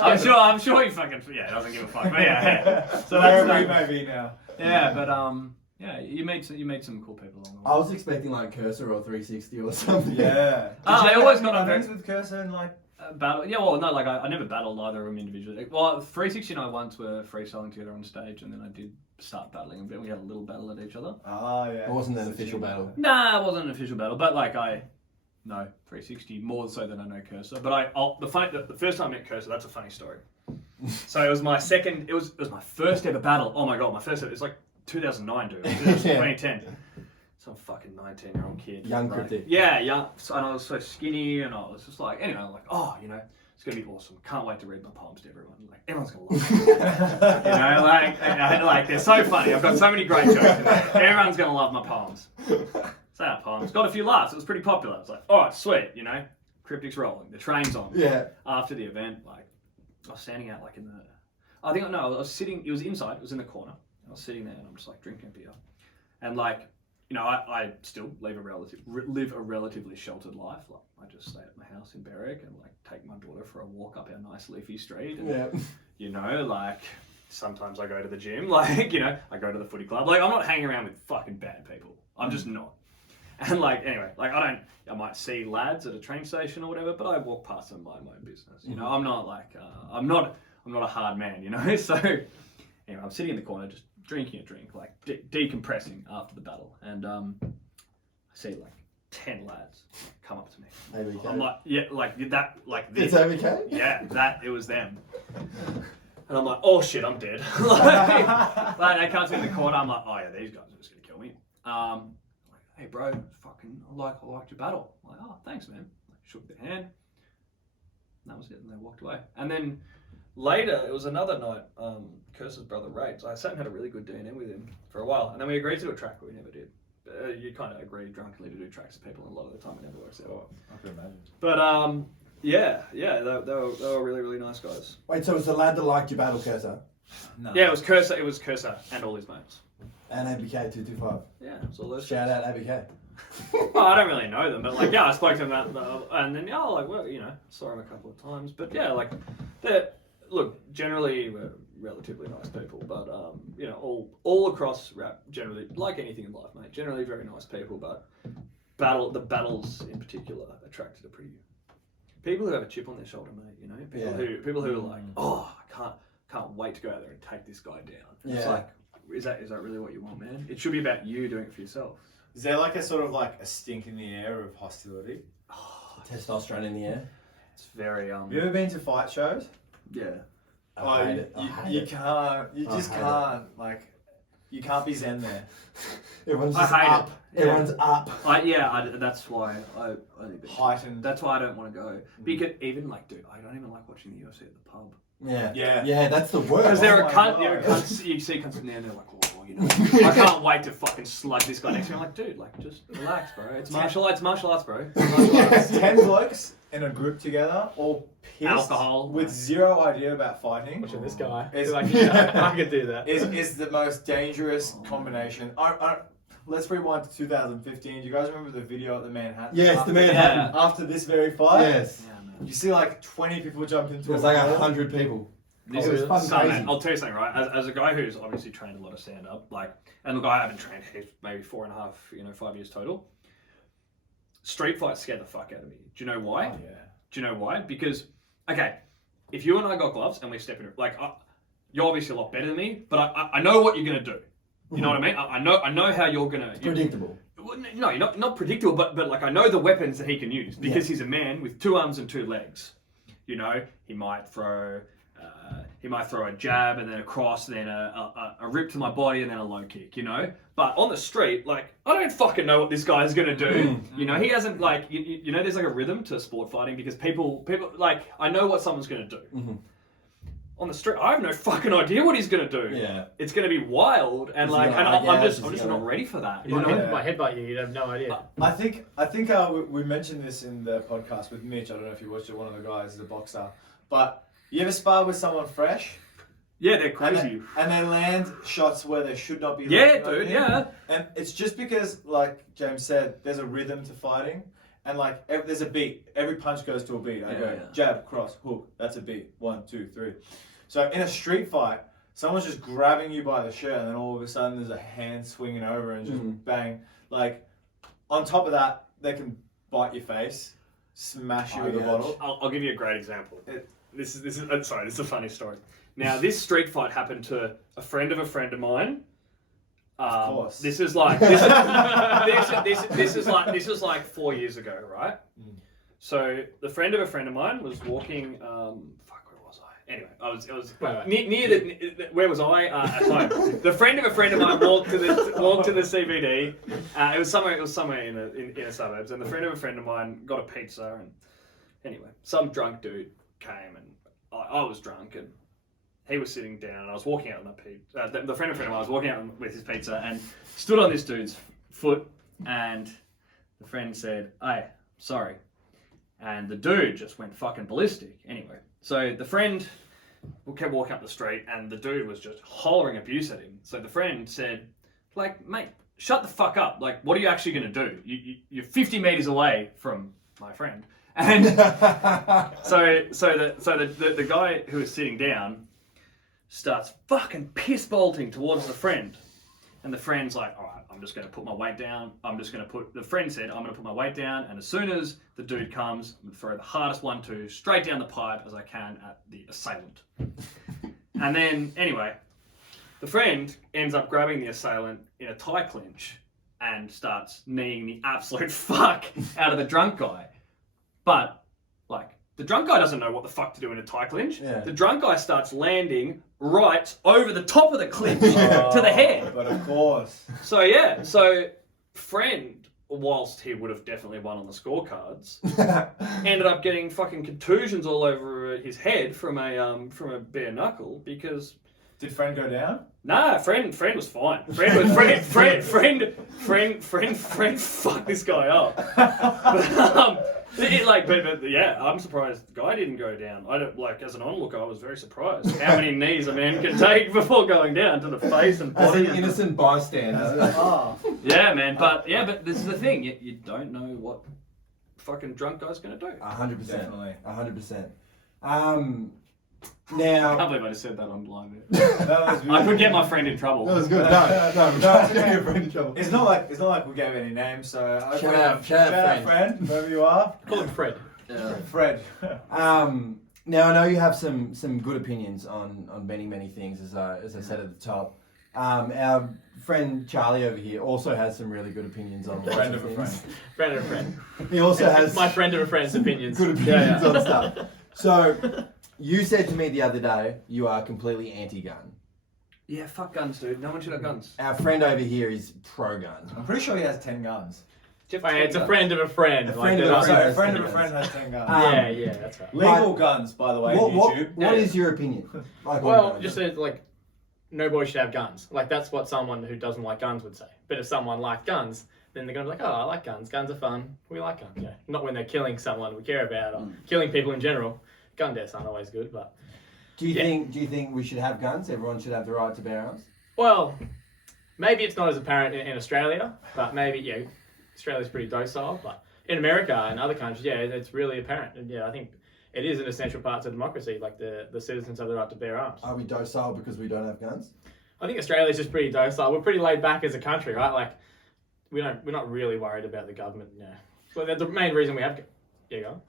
I'm sure he fucking doesn't give a fuck. But yeah. So that's where we may be now. Yeah, but yeah, you meet some cool people along the way. I was expecting like Cursor or 360 or something. Yeah. I always got on friends with Cursor and like battle. Yeah, well, no, like I never battled either of them individually. Well, 360 and I once were freestyling together on stage, and then I did start battling a bit. We had a little battle at each other. Ah, yeah. It wasn't an official battle. Nah, it wasn't an official battle, but like No, 360 more so than I know Cursor. But the first time I met Cursor, that's a funny story. So it was my my first ever battle. Oh my god, my first ever. It's like 2009, dude. It was 2010. Some fucking 19-year-old kid. Young Cryptic. Yeah, young. And I was so skinny, and I was just like, anyway, I'm like, oh, you know, it's gonna be awesome. Can't wait to read my poems to everyone. Like, everyone's gonna love it. You know, like they're so funny. I've got so many great jokes in there. Everyone's gonna love my poems. So our poems got a few laughs. It was pretty popular. I was like, all right, sweet, you know, Cryptic's rolling, the train's on. Yeah. After the event, like, I was standing out like I was sitting. It was inside. It was in the corner. I was sitting there, and I'm just like drinking a beer, and like, you know, I still live a relatively sheltered life. Like, I just stay at my house in Berwick and like take my daughter for a walk up our nice leafy street. And, you know, like. Sometimes I go to the gym, like, you know, I go to the footy club. Like, I'm not hanging around with fucking bad people. I'm just not. And like, anyway, like I might see lads at a train station or whatever, but I walk past them and mind my own business. You know, I'm not like, I'm not a hard man, you know? So anyway, I'm sitting in the corner just drinking a drink, like decompressing after the battle. And I see like 10 lads come up to me. ABK. I'm like, yeah, like that, like this. It's ABK? Yeah, it was them. And I'm like, oh shit, I'm dead. Like they come to me in the corner. I'm like, oh yeah, these guys are just gonna kill me. Like, hey bro, fucking, I liked your battle. I'm like, oh thanks man. Like, shook their hand. And that was it, and they walked away. And then later, it was another night. Cursor's brother Rage. I sat and had a really good D&M with him for a while, and then we agreed to do a track, but we never did. You kind of agree drunkenly to do tracks with people, and a lot of the time it never works out. Oh, I can imagine. But yeah, they were really, really nice guys. Wait, so it was the lad that liked your battle, Cursor? No. Yeah, it was Cursor and all his mates. And ABK 225. Yeah, it was all those Shout guys. out ABK. Well, I don't really know them, but like, yeah, I spoke to them and then like, well, you know, saw them a couple of times. But yeah, like, generally we're relatively nice people, but you know, all across rap, generally, like anything in life, mate, generally very nice people, but the battles in particular attracted a pretty. People who have a chip on their shoulder, mate, you know? People who are like, oh, I can't wait to go out there and take this guy down. Yeah. It's like, is that really what you want, man? It should be about you doing it for yourself. Is there like a sort of like a stink in the air of hostility? Oh, testosterone in the air? It's very Have you ever been to fight shows? Yeah. I hate it. You can't. You just can't. Like, You can't be zen there. Everyone's I just hate up. it. Everyone's up. That's why I Heightened. That's why I don't want to go. Because even like, dude, I don't even like watching the UFC at the pub. Yeah, that's the worst. Because there are my cunts, you see cunts in there and they're like, oh, you know, I can't wait to fucking slug this guy next to me. I'm like, dude, like, just relax, bro. It's martial arts, bro. Martial arts. 10 blokes in a group together, all pissed, Alcohol. with zero idea about fighting. Watching this guy. Is- Like, yeah, I could do that. Is the most dangerous combination. Let's rewind to 2015. Do you guys remember the video at the Manhattan? Yes, the Manhattan. After this very fight? Yes. Yeah, man. You see like 20 people jump into It was a like wall. 100 people. This It was is fucking so, crazy. man, I'll tell you something, right? As a guy who's obviously trained a lot of stand up, like, and look, I haven't trained maybe 4.5, 5 years total. Street fights scare the fuck out of me. Do you know why? Oh, yeah. Do you know why? Because, okay, if you and I got gloves and we step in, like, you're obviously a lot better than me, but I know what you're gonna do. You know what I mean? I know how you're gonna. Predictable. No, you're not predictable, but like I know the weapons that he can use because he's a man with 2 arms and 2 legs. You know, he might throw a jab and then a cross, then a rip to my body and then a low kick. You know, but on the street, like I don't fucking know what this guy's gonna do. You know, he hasn't like you know, there's like a rhythm to sport fighting because people like I know what someone's gonna do. Mm-hmm. On the street, I have no fucking idea what he's gonna do. Yeah. It's gonna be wild and Is he like, gonna and hide I'm gas? just Is he not gonna- ready for that. You You know? might headbutt you, you'd have no idea. I think we mentioned this in the podcast with Mitch. I don't know if you watched it. One of the guys is a boxer. But you ever spar with someone fresh? Yeah, they're And crazy. they land shots where they should not be. Yeah, landing on dude. you. Yeah. And it's just because, like James said, there's a rhythm to fighting. And like, there's a beat. Every punch goes to a beat. I go jab, cross, hook. That's a beat. 1, 2, 3. So in a street fight, someone's just grabbing you by the shirt, and then all of a sudden there's a hand swinging over and just bang. Like, on top of that, they can bite your face, smash you with a bottle. I'll give you a great example. This is a funny story. Now, this street fight happened to a friend of mine. Of course. This is like 4 years ago, right? So the friend of mine was walking. Where was I? Anyway, it was near the. Where was I? At home. The friend of mine walked to the CBD. It was somewhere in the suburbs, and the friend of mine got a pizza, and anyway, some drunk dude came, and I was drunk, and he was sitting down, and I was walking out with my pizza. The friend of mine was walking out with his pizza, and stood on this dude's foot, and the friend said, "Hey, sorry." And the dude just went fucking ballistic. Anyway, so the friend kept walking up the street, and the dude was just hollering abuse at him. So the friend said, like, mate, shut the fuck up. Like, what are you actually going to do? You're 50 meters away from my friend. And so the guy who was sitting down starts fucking piss bolting towards the friend. And the friend's like, all right, I'm just going to put my weight down. The friend said, I'm going to put my weight down. And as soon as the dude comes, I'm going to throw the hardest 1-2 straight down the pipe as I can at the assailant. And then, anyway, the friend ends up grabbing the assailant in a tie clinch and starts kneeing the absolute fuck out of the drunk guy. But, like, the drunk guy doesn't know what the fuck to do in a tie clinch. Yeah. The drunk guy starts landing right over the top of the clinch to the head. But of course. So friend, whilst he would have definitely won on the scorecards, ended up getting fucking contusions all over his head from a bare knuckle because. Did friend go down? Nah, friend was fine. Friend fucked this guy up. But yeah, I'm surprised the guy didn't go down. I don't as an onlooker, I was very surprised how many knees a man can take before going down to the face and As body. an innocent bystander. Yeah, man, but this is the thing. You don't know what fucking drunk guy's gonna do. 100%. Definitely. 100%. I Now, can't believe I just said that on live. that was I could get my friend in trouble. that was good. No, it's you're okay. friend in trouble. It's not like we gave any names, so Shout out, friend. whoever you are. Call him Fred. Fred. Now I know you have some good opinions on many things, as I said at the top. Our friend Charlie over here also has some really good opinions on lots Friend of of a things. Friend of a friend. He also has My friend of a friend's opinions. good opinions on stuff. So, you said to me the other day you are completely anti-gun. Yeah, fuck guns, dude. No one should have guns. Our friend over here is pro-gun. I'm pretty sure he has 10 guns. It's a friend of a friend. A friend of a friend. Sorry, a has friend 10 of a friend has 10 guns. Yeah, that's right. Legal guns, by the way, YouTube. What is your opinion? Like, Well, just like, nobody should have guns. Like, that's what someone who doesn't like guns would say. But if someone likes guns, then they're going to be like, oh, I like guns. Guns are fun. We like guns. Yeah. Not when they're killing someone we care about or killing people in general. Gun deaths aren't always good, but... Do you think we should have guns? Everyone should have the right to bear arms? Well, maybe it's not as apparent in Australia, but maybe, Australia's pretty docile. But in America and other countries, it's really apparent. And I think it is an essential part of democracy, like the citizens have the right to bear arms. Are we docile because we don't have guns? I think Australia's just pretty docile. We're pretty laid back as a country, right? Like, we're not really worried about the government. Well, the main reason we have... Yeah, go on.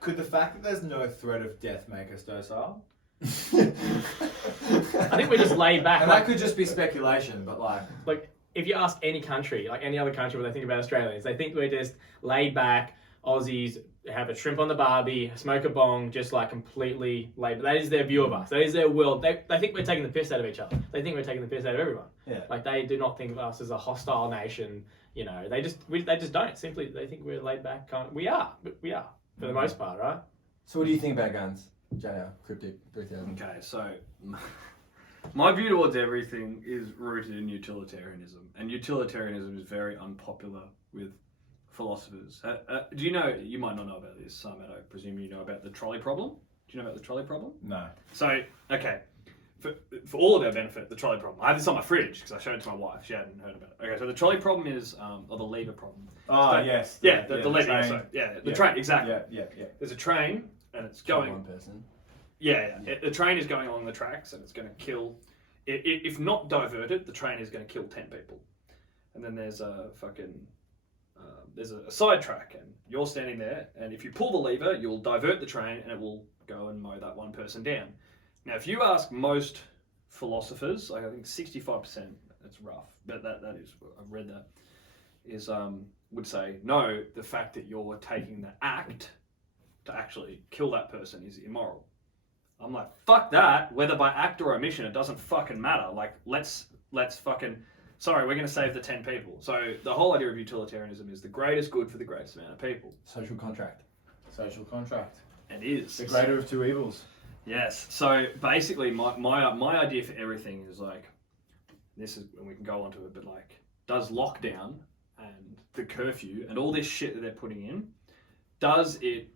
Could the fact that there's no threat of death make us docile? I think we're just laid back. And that could just be speculation, but like if you ask any country, like any other country, what they think about Australians, they think we're just laid back Aussies, have a shrimp on the barbie, smoke a bong, just like completely laid. That is their view of us. That is their world. They think we're taking the piss out of each other. They think we're taking the piss out of everyone. Yeah. Like they do not think of us as a hostile nation. They just don't. Simply, they think we're laid back. We are for the most part, right? So what do you think about guns? JR, Cryptic, 3000. Okay, so my view towards everything is rooted in utilitarianism. And utilitarianism is very unpopular with philosophers. Do you know, you might not know about this, Simon, I presume you know about the trolley problem? Do you know about the trolley problem? no. So, okay, for all of our benefit, the trolley problem. I have this on my fridge because I showed it to my wife. She hadn't heard about it. Okay, so the trolley problem is, or the lever problem. Oh, yes. Yeah, the lever. train. So, the train, exactly. Yeah. There's a train and it's going. One person. The train is going along the tracks and it's going to kill. If not diverted, the train is going to kill 10 people. And then there's a there's a side track and you're standing there and if you pull the lever, you'll divert the train and it will go and mow that one person down. Now, if you ask most philosophers, like I think 65%, that's rough, but that is, I've read that, is would say, no, the fact that you're taking the act to actually kill that person is immoral. I'm like, fuck that, whether by act or omission, it doesn't fucking matter. Like, let's fucking, sorry, we're going to save the 10 people. So the whole idea of utilitarianism is the greatest good for the greatest amount of people. Social contract. Social contract. It is. The greater of two evils. Yes. So basically, my idea for everything is like, this is, and we can go on to it, but like, does lockdown and the curfew and all this shit that they're putting in, does the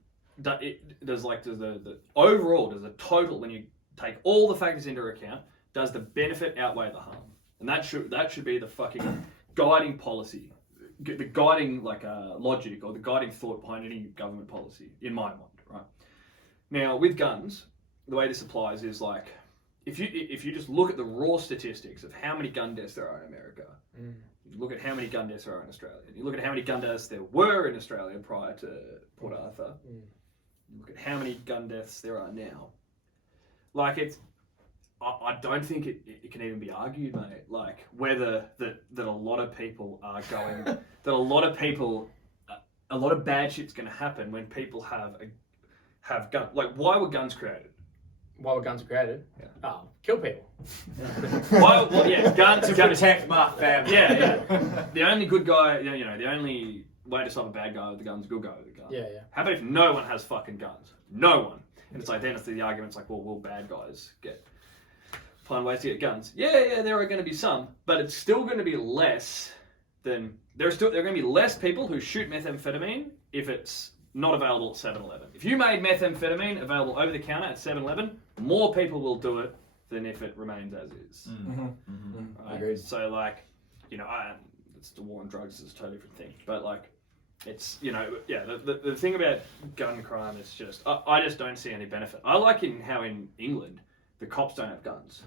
overall, does the total, when you take all the factors into account, does the benefit outweigh the harm? And that should be the fucking guiding policy, the guiding logic or the guiding thought behind any government policy, in my mind, right? Now, with guns, the way this applies is like, if you just look at the raw statistics of how many gun deaths there are in America, you look at how many gun deaths there are in Australia, you look at how many gun deaths there were in Australia prior to Port Arthur, you look at how many gun deaths there are now. Like, I don't think it can even be argued, mate. Like, whether that a lot of people are going, that a lot of bad shit's going to happen when people have guns. Like, why were guns created? Why were guns created? Yeah. Oh, kill people. Guns To protect my family. Yeah. The only good guy, the only way to stop a bad guy with the gun is a good guy with a gun. Yeah. How about if no one has fucking guns? No one. And it's like, then it's the argument's like, well, will bad guys find ways to get guns? Yeah, there are going to be some, but it's still going to be less than, there are going to be less people who shoot methamphetamine if it's not available at 7-Eleven. If you made methamphetamine available over the counter at 7-Eleven, more people will do it than if it remains as is. Right? Agreed. So like, it's the war on drugs is a totally different thing. But like, it's, the thing about gun crime is just, I just don't see any benefit. I like how in England, the cops don't have guns.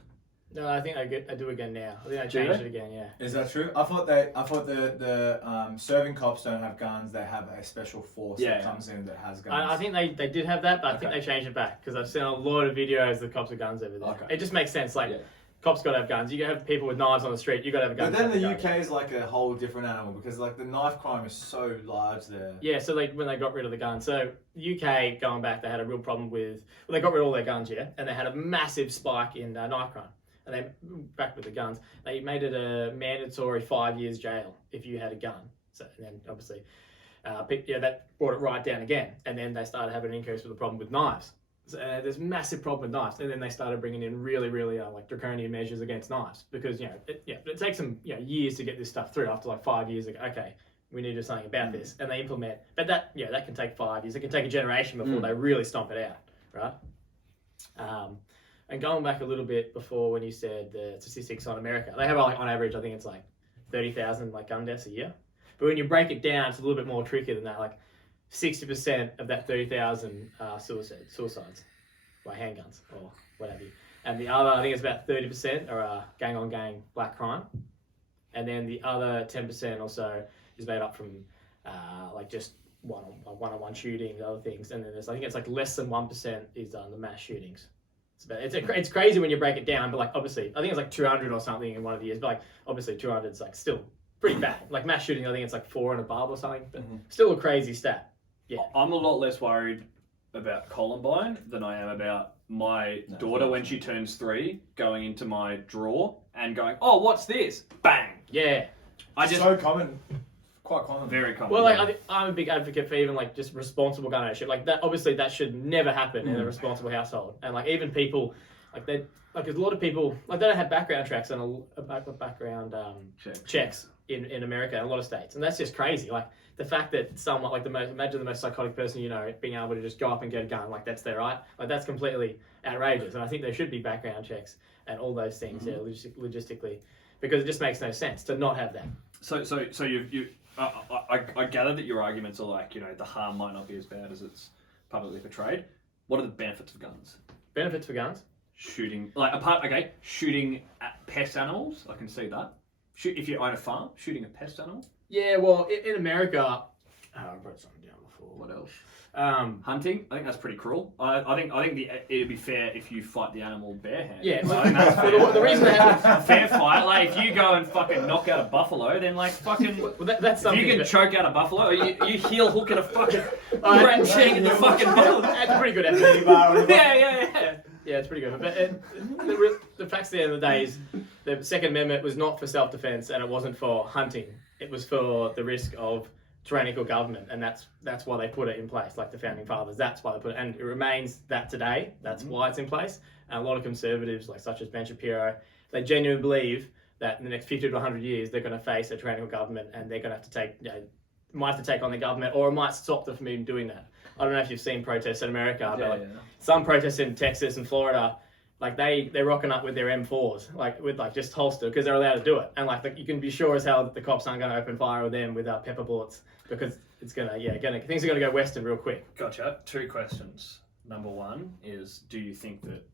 No, I think I do again now. I think I changed it again, yeah. Is that true? I thought the serving cops don't have guns. They have a special force that comes in that has guns. I think they did have that, but I think they changed it back because I've seen a lot of videos of cops with guns over there. Okay. It just makes sense. Like, cops got to have guns. You can have people with knives on the street. You got to have a gun. But then the UK is like a whole different animal because like the knife crime is so large there. Yeah, so when they got rid of the guns. So UK, going back, they had a real problem with, they got rid of all their guns, and they had a massive spike in knife crime. and they back with the guns. They made it a mandatory 5 years jail if you had a gun. So and then obviously, that brought it right down again. And then they started having an increase with the problem with knives. So, there's a massive problem with knives, and then they started bringing in really, really like draconian measures against knives because it takes them years to get this stuff through. After like 5 years, like okay, we need to do something about this, and they implement. But that can take 5 years. It can take a generation before they really stomp it out, right? And going back a little bit before when you said the statistics on America, they have like on average, I think it's like 30,000 like gun deaths a year. But when you break it down, it's a little bit more tricky than that. Like 60% of that 30,000 are suicides by handguns or what have you. And the other, I think it's about 30% are gang-on-gang black crime. And then the other 10% or so is made up from like just one-on-one shootings, other things. And then I think it's like less than 1% is the mass shootings. It's crazy when you break it down, but like obviously, I think it's like 200 or something in one of the years, but like obviously 200 is like still pretty bad. Like mass shooting, I think it's like 4 and above or something, but still a crazy stat. Yeah, I'm a lot less worried about Columbine than I am about my daughter when she turns 3 going into my drawer and going, oh, what's this? Bang! Yeah. So common. Quite common. Very common. Well, like I'm a big advocate for even like just responsible gun ownership. Like that, obviously, that should never happen in a responsible household. And like even people, like there's a lot of people like they don't have background checks and background checks in America and a lot of states, and that's just crazy. Like the fact that someone like imagine the most psychotic person you know being able to just go up and get a gun, like that's their right. Like that's completely outrageous. And I think there should be background checks and all those things, logistically, because it just makes no sense to not have that. So you. I gather that your arguments are like, the harm might not be as bad as it's publicly portrayed. What are the benefits of guns? Benefits for guns? Shooting, shooting at pest animals. I can see that. If you own a farm, shooting a pest animal. Yeah, well, in America, I wrote something down before. What else? Hunting. I think that's pretty cruel. I think it'd be fair if you fight the animal barehanded. Yeah, I think that's fair. the reason they have fair fight. Like if you go and fucking knock out a buffalo, then like fucking. Well, that's something. If you can choke out a buffalo, or you heel hook at a fucking wrenching in the fucking buffalo. That's a pretty good effort. Yeah, it's pretty good. But the facts at the end of the day is the Second Amendment was not for self-defense and it wasn't for hunting. It was for the risk of tyrannical government, and that's why they put it in place, like the founding fathers. That's why they put it, and it remains that today. That's why it's in place. And a lot of conservatives, like such as Ben Shapiro, they genuinely believe that in the next 50 to 100 years they're going to face a tyrannical government, and they're going to have to take, might have to take on the government, or it might stop them from even doing that. I don't know if you've seen protests in America, but some protests in Texas and Florida, like they're rocking up with their M4s, like with like just holster, because they're allowed to do it, and like you can be sure as hell that the cops aren't going to open fire with them with pepper bullets, because it's things are going to go western real quick. Gotcha. 2 questions. Number 1 is, do you think that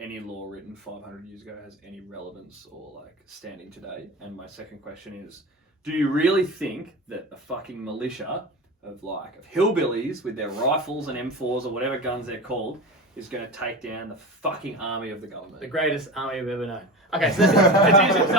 any law written 500 years ago has any relevance or like standing today? And my second question is, do you really think that a fucking militia of hillbillies with their rifles and M4s or whatever guns they're called is going to take down the fucking army of the government? The greatest army I've ever known. Okay, so it's interesting. So,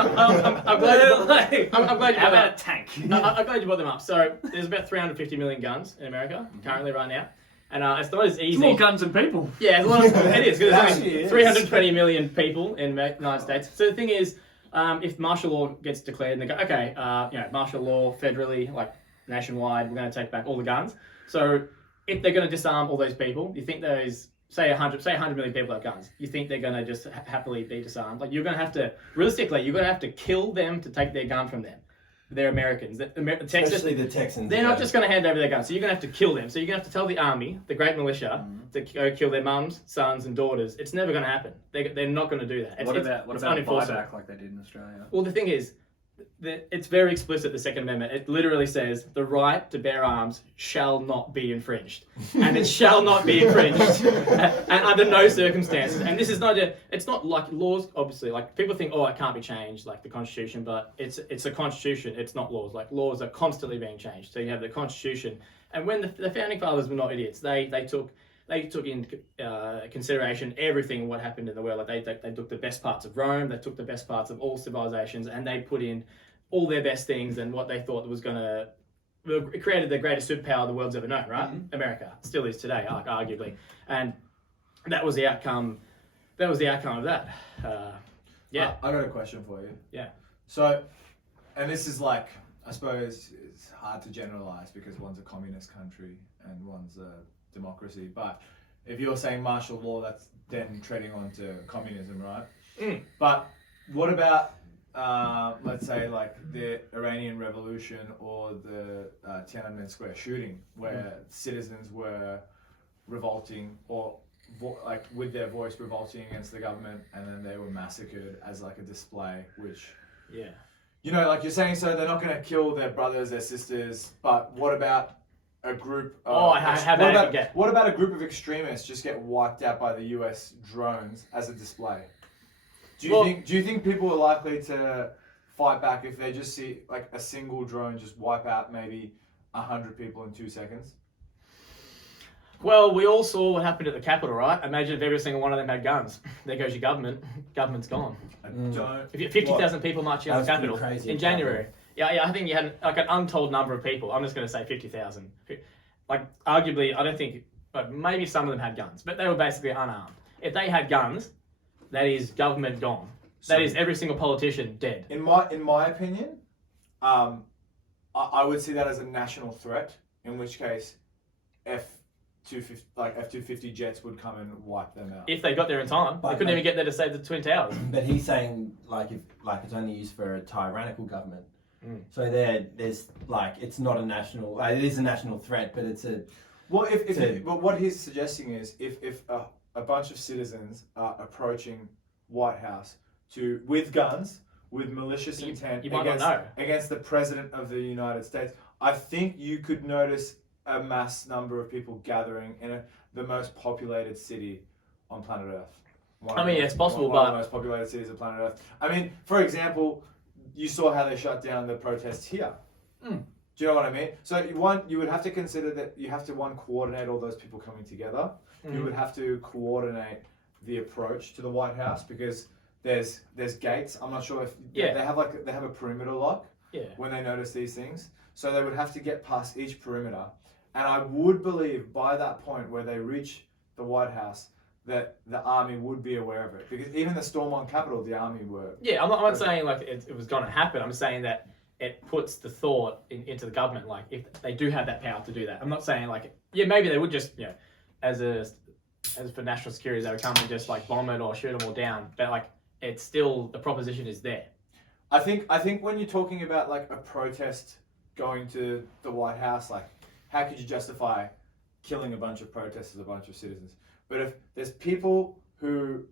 I'm glad you How about a tank? I'm glad you brought them up. So there's about 350 million guns in America currently right now. And it's not as easy. It's more guns than people. Yeah, it is. Because there's 320 million people in the United States. So the thing is, if martial law gets declared and they go, okay, martial law federally, like nationwide, we're going to take back all the guns. So if they're going to disarm all those people, you think those, say 100 million people have guns, you think they're going to just happily be disarmed? Like you're going to have to, realistically, you're going to have to kill them to take their gun from them. They're Americans. Texas, especially the Texans. They're not just going to hand over their guns. So you're going to have to kill them. So you're going to have to tell the army, the great militia, to go kill their mums, sons, and daughters. It's never going to happen. They're not going to do that. What about buyback like they did in Australia? Well, the thing is, it's very explicit, the Second Amendment. It literally says the right to bear arms shall not be infringed. And it shall not be infringed and under no circumstances. And this is it's not like laws, obviously. Like people think, it can't be changed, like the Constitution, but it's a Constitution, it's not laws. Like laws are constantly being changed. So you have the Constitution. And when the Founding Fathers were not idiots, they took in consideration everything what happened in the world. Like they took the best parts of Rome, they took the best parts of all civilizations, and they put in all their best things and what they thought was going to created the greatest superpower the world's ever known, right? Mm-hmm. America still is today, arguably, and that was the outcome. That was the outcome of that. Yeah. I got a question for you. Yeah. So, and this is like, I suppose it's hard to generalize because one's a communist country and one's a democracy. But if you're saying martial law, that's then treading onto communism, right? Mm. But what about, let's say, like the Iranian Revolution or the Tiananmen Square shooting, where citizens were revolting or like with their voice revolting against the government, and then they were massacred as like a display, which, Yeah. you know, like you're saying, so they're not going to kill their brothers, their sisters, but what about a group of, what about a group of extremists just get wiped out by the US drones as a display? Do you think people are likely to fight back if they just see like a single drone just wipe out maybe 100 people in 2 seconds? Well, we all saw what happened at the Capitol, right? Imagine if every single one of them had guns. There goes your government. Government's gone. I don't. If you had 50,000 people marching on the Capitol in January. Yeah, I think you had like an untold number of people. I'm just going to say 50,000. Like, arguably, I don't think, but maybe some of them had guns, but they were basically unarmed. If they had guns, that is government gone. That is every single politician dead. In my opinion, I would see that as a national threat. In which case, F-250 jets would come and wipe them out. If they got there in time, they couldn't even get there to save the Twin Towers. But he's saying it's only used for a tyrannical government. So there's like it's not a national. It is a national threat, but it's a. Well, but what he's suggesting is if a bunch of citizens are approaching White House with guns, with malicious intent against the President of the United States, I think you could notice a mass number of people gathering in the most populated city on planet Earth. It's possible, one of the most populated cities on planet Earth. I mean, for example, you saw how they shut down the protests here. Do you know what I mean? So you would have to consider that you have to coordinate all those people coming together. You would have to coordinate the approach to the White House because there's gates. I'm not sure if they have a perimeter lock when they notice these things. So they would have to get past each perimeter. And I would believe by that point where they reach the White House that the army would be aware of it. Because even the storm on Capitol, the army were... Yeah, I'm not saying like it was going to happen. I'm saying that it puts the thought into the government, like if they do have that power to do that. I'm not saying like, maybe they would just, as for national security, they would come and just like bomb it or shoot them all down. But like, it's still, the proposition is there. I think when you're talking about like a protest going to the White House, like how could you justify killing a bunch of protesters, a bunch of citizens? But if there's people who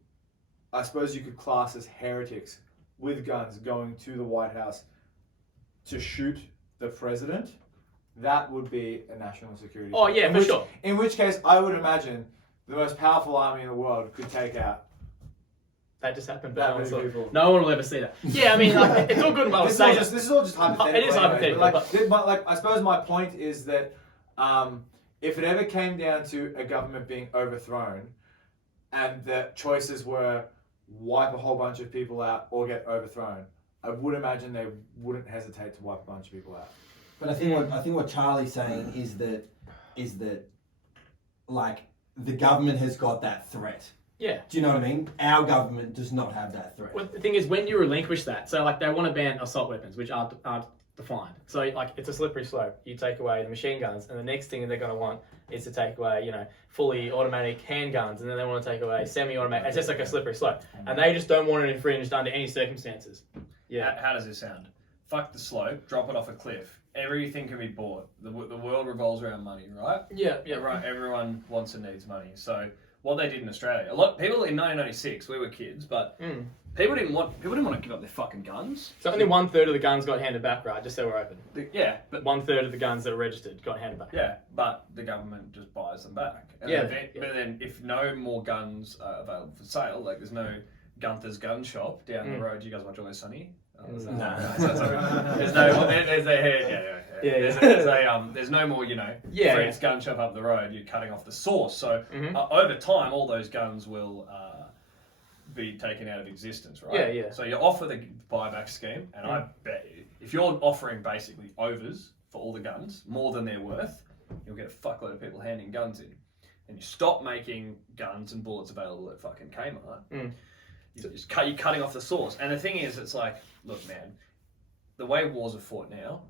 I suppose you could class as heretics with guns going to the White House to shoot the president, that would be a national security. Oh, yeah, for sure. In which case, I would imagine the most powerful army in the world could take out. That just happened. No one will ever see that. Yeah, I mean, like, it's all good and well to say this is all just hypothetical. It is hypothetical. But I suppose my point is that if it ever came down to a government being overthrown and the choices were wipe a whole bunch of people out or get overthrown, I would imagine they wouldn't hesitate to wipe a bunch of people out. But I think what Charlie's saying is that like the government has got that threat. Yeah. Do you know what I mean? Our government does not have that threat. Well, the thing is, when you relinquish that, so like they want to ban assault weapons, which aren't defined. So like it's a slippery slope. You take away the machine guns, and the next thing they're going to want is to take away, fully automatic handguns, and then they want to take away semi-automatic. It's just like a slippery slope, and they just don't want it infringed under any circumstances. Yeah. How does this sound? Fuck the slope. Drop it off a cliff. Everything can be bought. The world revolves around money, right? Yeah. Right. Everyone wants and needs money. So what they did in Australia, a lot of people in 1996, we were kids, but people didn't want to give up their fucking guns. So only 1/3 of the guns got handed back, right? Just so we're open. But 1/3 of the guns that are registered got handed back. Yeah, but the government just buys them back. And but then if no more guns are available for sale, like there's no Gunther's gun shop down the road. Do you guys watch Always Sunny? No. There's no more, Fred's gun shop up the road. You're cutting off the source. So over time, all those guns will be taken out of existence, right? Yeah. So you offer the buyback scheme, and I bet if you're offering basically overs for all the guns, more than they're worth, you'll get a fuckload of people handing guns in. And you stop making guns and bullets available at fucking Kmart. you're cutting off the source. And the thing is, it's like, look, man, the way wars are fought now,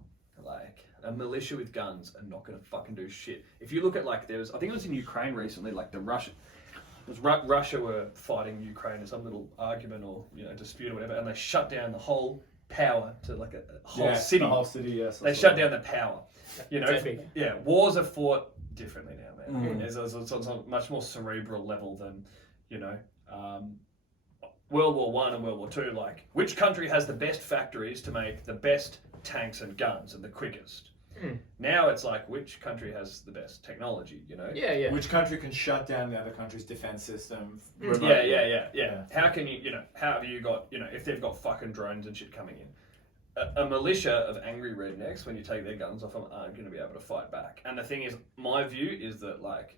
like a militia with guns are not going to fucking do shit. If you look at like, I think it was in Ukraine recently, like Russia were fighting Ukraine in some little argument or dispute or whatever, and they shut down the whole power to like a whole city. The whole city, yes. They shut down the power. Wars are fought differently now, man. It's a much more cerebral level than, World War One and World War Two. Like, which country has the best factories to make the best tanks and guns and the quickest? Now it's like, which country has the best technology? Yeah. Which country can shut down the other country's defense system? Yeah. How can how have you got, if they've got fucking drones and shit coming in? A militia of angry rednecks, when you take their guns off them, aren't going to be able to fight back. And the thing is, my view is that, like,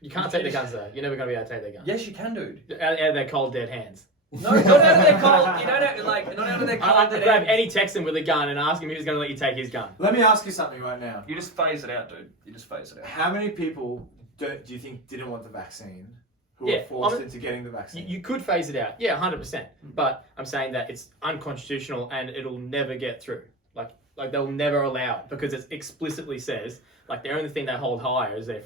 you can't take the guns though. You're never going to be able to take their guns. Yes, you can, dude. Out of their cold, dead hands. No, not out of their cold. You don't have, like, not out of their cold. I'd grab any Texan with a gun and ask him who's going to let you take his gun. Let me ask you something right now. You just phase it out, dude. You just phase it out. How many people do you think didn't want the vaccine who were forced into getting the vaccine? You could phase it out. Yeah, 100%. But I'm saying that it's unconstitutional and it'll never get through. Like they'll never allow it because it explicitly says, like, the only thing they hold higher is their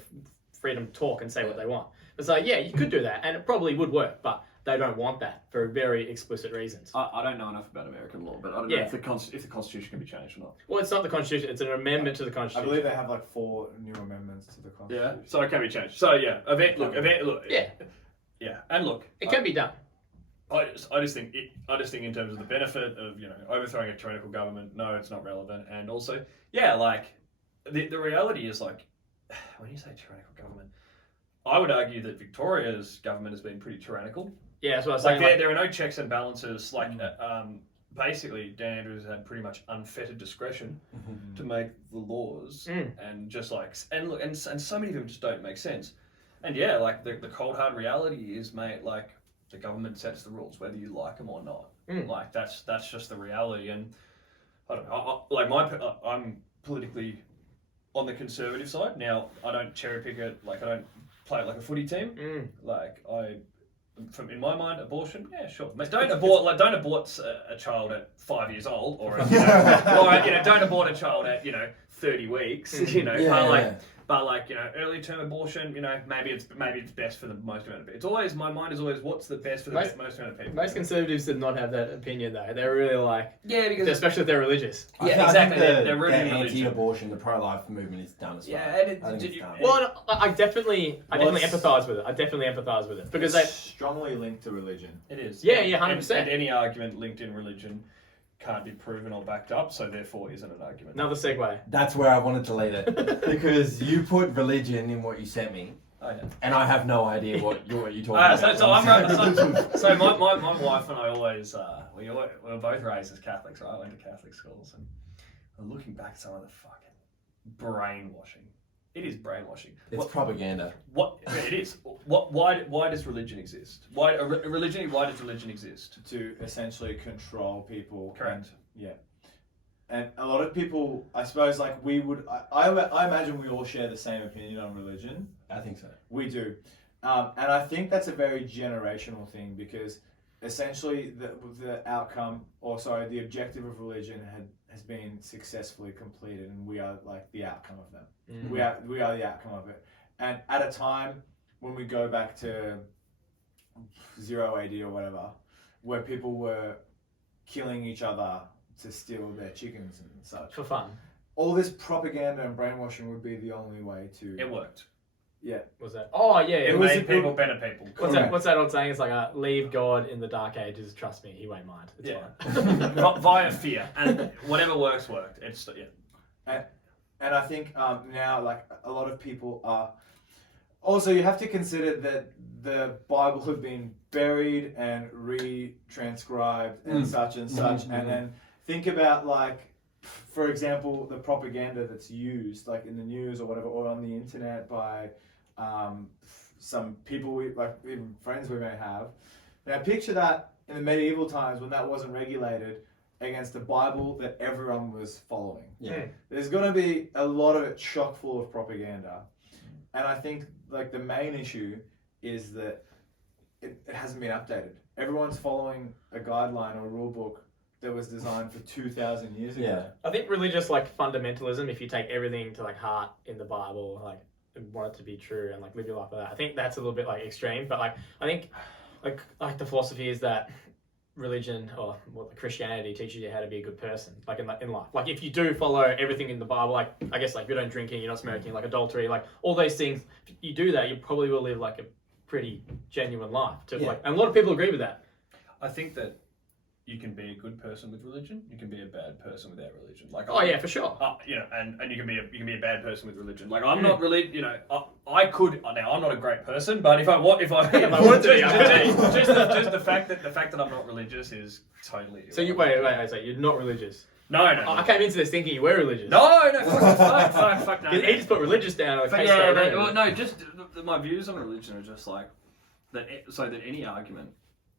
freedom to talk and say what they want. It's like, yeah, you could do that and it probably would work, but they don't want that for very explicit reasons. I don't know enough about American law, but I don't know if the Constitution can be changed or not. Well, it's not the Constitution, it's an amendment to the Constitution. I believe they have like 4 new amendments to the Constitution. Yeah, so it can be changed. So yeah, look. Yeah. Yeah, and look. It can be done. I just think in terms of the benefit of, overthrowing a tyrannical government, no, it's not relevant. And also, like, the reality is, like, when you say tyrannical government, I would argue that Victoria's government has been pretty tyrannical. Yeah, that's what I was saying. Like, there are no checks and balances. Like, basically, Dan Andrews had pretty much unfettered discretion to make the laws, and just like, and look, and so many of them just don't make sense. And yeah, like the cold hard reality is, mate, like, the government sets the rules whether you like them or not. Like that's just the reality. And I don't know. I'm politically on the conservative side. Now, I don't cherry pick it. Like, I don't play it like a footy team. Like, in my mind, abortion, yeah, sure. Don't abort a child at 5 years old, or don't abort a child at 30 weeks. But early term abortion, maybe it's best for the most amount of people. It's always, my mind is always, what's the best for the most amount of people. Most conservatives did not have that opinion though. They're really like, because especially if they're religious. Yeah, exactly. They're rooting in religion. Anti-abortion, the pro-life movement is done as well. Yeah, well, I definitely empathise with it. I definitely empathise with it because it's strongly linked to religion. It is. Yeah, 100%. And any argument linked in religion can't be proven or backed up, so therefore isn't an argument. Another segue. That's where I wanted to lead it because you put religion in what you sent me, and I have no idea what you're talking about. So my wife and I always we were both raised as Catholics, right? I went to Catholic schools, and looking back at some of the fucking brainwashing. It is brainwashing. It's propaganda. It is. Why does religion exist? Why does religion exist? To essentially control people. Correct. And a lot of people, I suppose, like we would, I imagine we all share the same opinion on religion. I think so. We do. And I think that's a very generational thing because essentially the objective of religion has been successfully completed, and we are like the outcome of them. We are the outcome of it. And at a time when we go back to 0 AD or whatever, where people were killing each other to steal their chickens and such for fun, all this propaganda and brainwashing would be the only way to. It worked. Yeah. Was that? Oh yeah. It made people better people. What's that old saying? It's like, leave God in the dark ages. Trust me, he won't mind. It's fine. Via fear, and whatever worked. It's And I think now, like, a lot of people are. Also, you have to consider that the Bible had been buried and retranscribed and such and such, and then think about, like, for example, the propaganda that's used, like in the news or whatever, or on the internet by some people, even friends we may have. Now, picture that in the medieval times when that wasn't regulated against the Bible that everyone was following. Yeah. There's going to be a lot of it chock full of propaganda. And I think, like, the main issue is that it hasn't been updated. Everyone's following a guideline or rule book that was designed for 2,000 years ago. Yeah. I think religious like fundamentalism, if you take everything to like heart in the Bible, like and want it to be true and like live your life with that, I think that's a little bit like extreme. But like I think like the philosophy is that religion or Christianity teaches you how to be a good person, like in life. Like if you do follow everything in the Bible, like I guess like you don't drinking, you're not smoking, like adultery, like all those things, if you do that, you probably will live like a pretty genuine life. Like, and a lot of people agree with that. I think that you can be a good person with religion. You can be a bad person without religion. Like, yeah, for sure. You know, and you can be a bad person with religion. Like, I'm not really, you know, I could now. I'm not a great person, but if I wanted to be, just the fact that I'm not religious is totally. So you wait. So you're not religious? No. I came into this thinking you were religious. No, fuck no. He just put religious down. Just my views on religion are just like that. So that any argument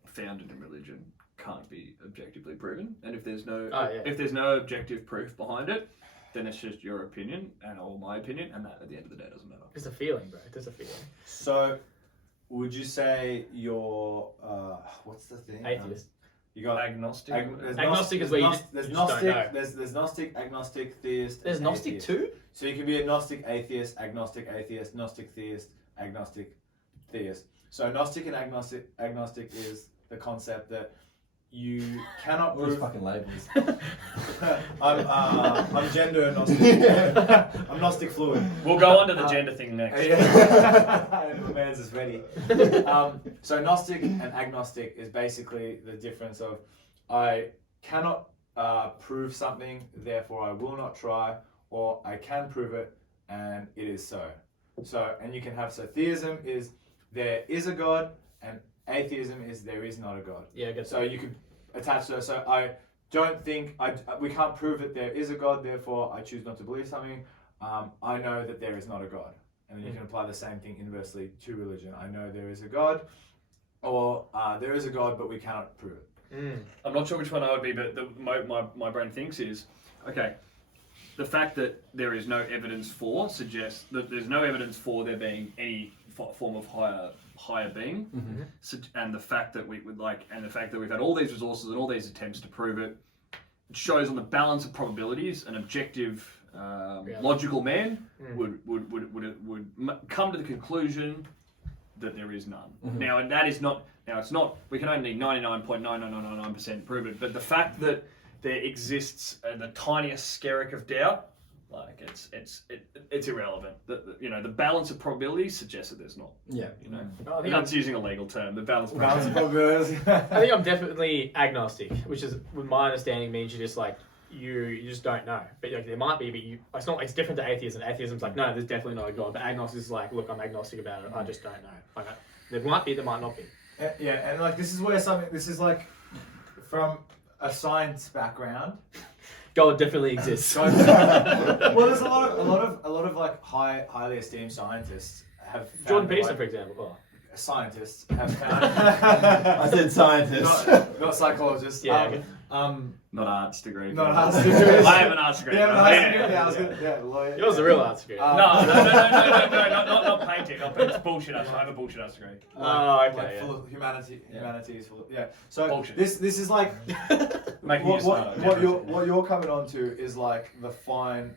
founded in religion can't be objectively proven, and if there's no objective proof behind it, then it's just your opinion or my opinion, and that at the end of the day doesn't matter. It's a feeling, bro. It's a feeling. So, would you say you're what's the thing? Atheist. You got agnostic. Agnostic is where you just don't know. There's Gnostic, agnostic, theist. There's Gnostic atheist. too? So you can be a Gnostic atheist, agnostic atheist, Gnostic theist, agnostic theist. So Gnostic and agnostic is the concept that you cannot prove. fucking labels. I'm gender agnostic. I'm Gnostic fluid. We'll go on to the gender thing next. The man's is ready. So Gnostic and agnostic is basically the difference of I cannot prove something, therefore I will not try, or I can prove it and it is so. So, and you can have, so theism is there is a God, and atheism is there is not a God. Yeah, I guess so. You could attach to it. So I don't think, we can't prove that there is a God, therefore I choose not to believe something. I know that there is not a God. And then you can apply the same thing inversely to religion. I know there is a God, or there is a God, but we cannot prove it. I'm not sure which one I would be, but my brain thinks is, okay, the fact that there is no evidence for suggests that there's no evidence for there being any form of higher being, and the fact that we've had all these resources and all these attempts to prove it, it shows on the balance of probabilities an objective, logical man would come to the conclusion that there is none. Now, and that is not. Now, it's not. We can only 99.99999% prove it, but the fact that there exists the tiniest skerrick of doubt, like it's irrelevant. The balance of probabilities suggests that there's not. Yeah. I think I'm using a legal term. The balance of probabilities. I think I'm definitely agnostic, which is, with my understanding, means you just like you just don't know. But like, there might be, but it's not. It's different to atheism. Atheism's like, no, there's definitely not a God. But agnostic is like, look, I'm agnostic about it. I just don't know. Like, there might be, there might not be. Yeah, and like this is like from a science background. God definitely exists. Well, there's a lot of like highly esteemed scientists have found Jordan Peterson, for example. Scientists have found. I said scientists, not psychologists. Yeah. Not arts degree. Not arts degree. I have an arts degree. Lawyer. Yours is a real arts degree. No, not painting. It's bullshit. I have a bullshit arts degree. Oh, okay. Full of humanities full of, yeah. So bullshit. this is like what you're coming on to is like the fine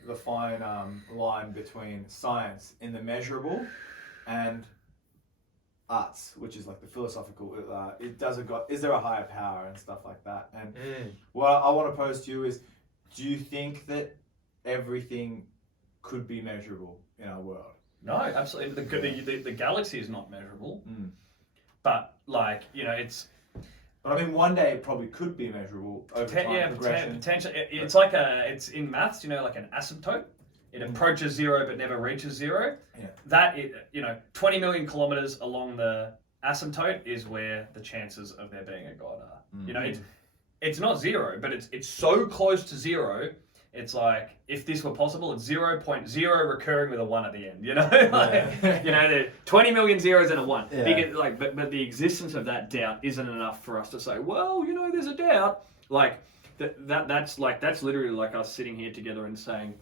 line between science in the measurable and arts, which is like the philosophical. Is there a higher power and stuff like that? And what I want to pose to you is, do you think that everything could be measurable in our world? No, absolutely. The galaxy is not measurable, but like it's. But I mean, one day it probably could be measurable over time. Potentially. It's like it's in maths, like an asymptote. It approaches zero but never reaches zero. Yeah. That 20 million kilometers along the asymptote is where the chances of there being a God are. It's not zero, but it's so close to zero. It's like, if this were possible, it's 0.0 recurring with a 1 at the end. There 20 million zeros and a 1. Yeah. Because, but the existence of that doubt isn't enough for us to say, well, there's a doubt. Like that's literally like us sitting here together and saying,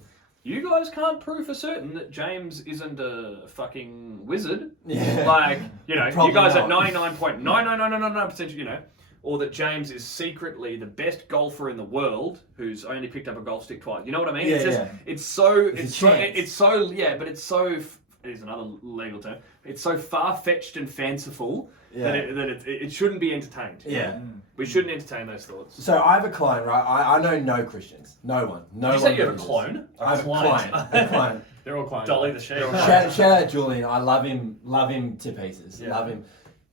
you guys can't prove for certain that James isn't a fucking wizard. Yeah. Like, you know, Probably you guys not. at 99.99999%, you know, or that James is secretly the best golfer in the world who's only picked up a golf stick twice. You know what I mean? Yeah, It's just, yeah. it's so, It's a it's so, chance. it's so, yeah, but it's so, it is another legal term. It's so far-fetched and fanciful that it shouldn't be entertained. Yeah. We shouldn't entertain those thoughts. So I have a client, right? I know no Christians. No one. No You one. say you have a believes. clone? I have a client. A client. They're all clients. Dolly the sheep. Shout out Julian. I love him to pieces. Yeah. Love him.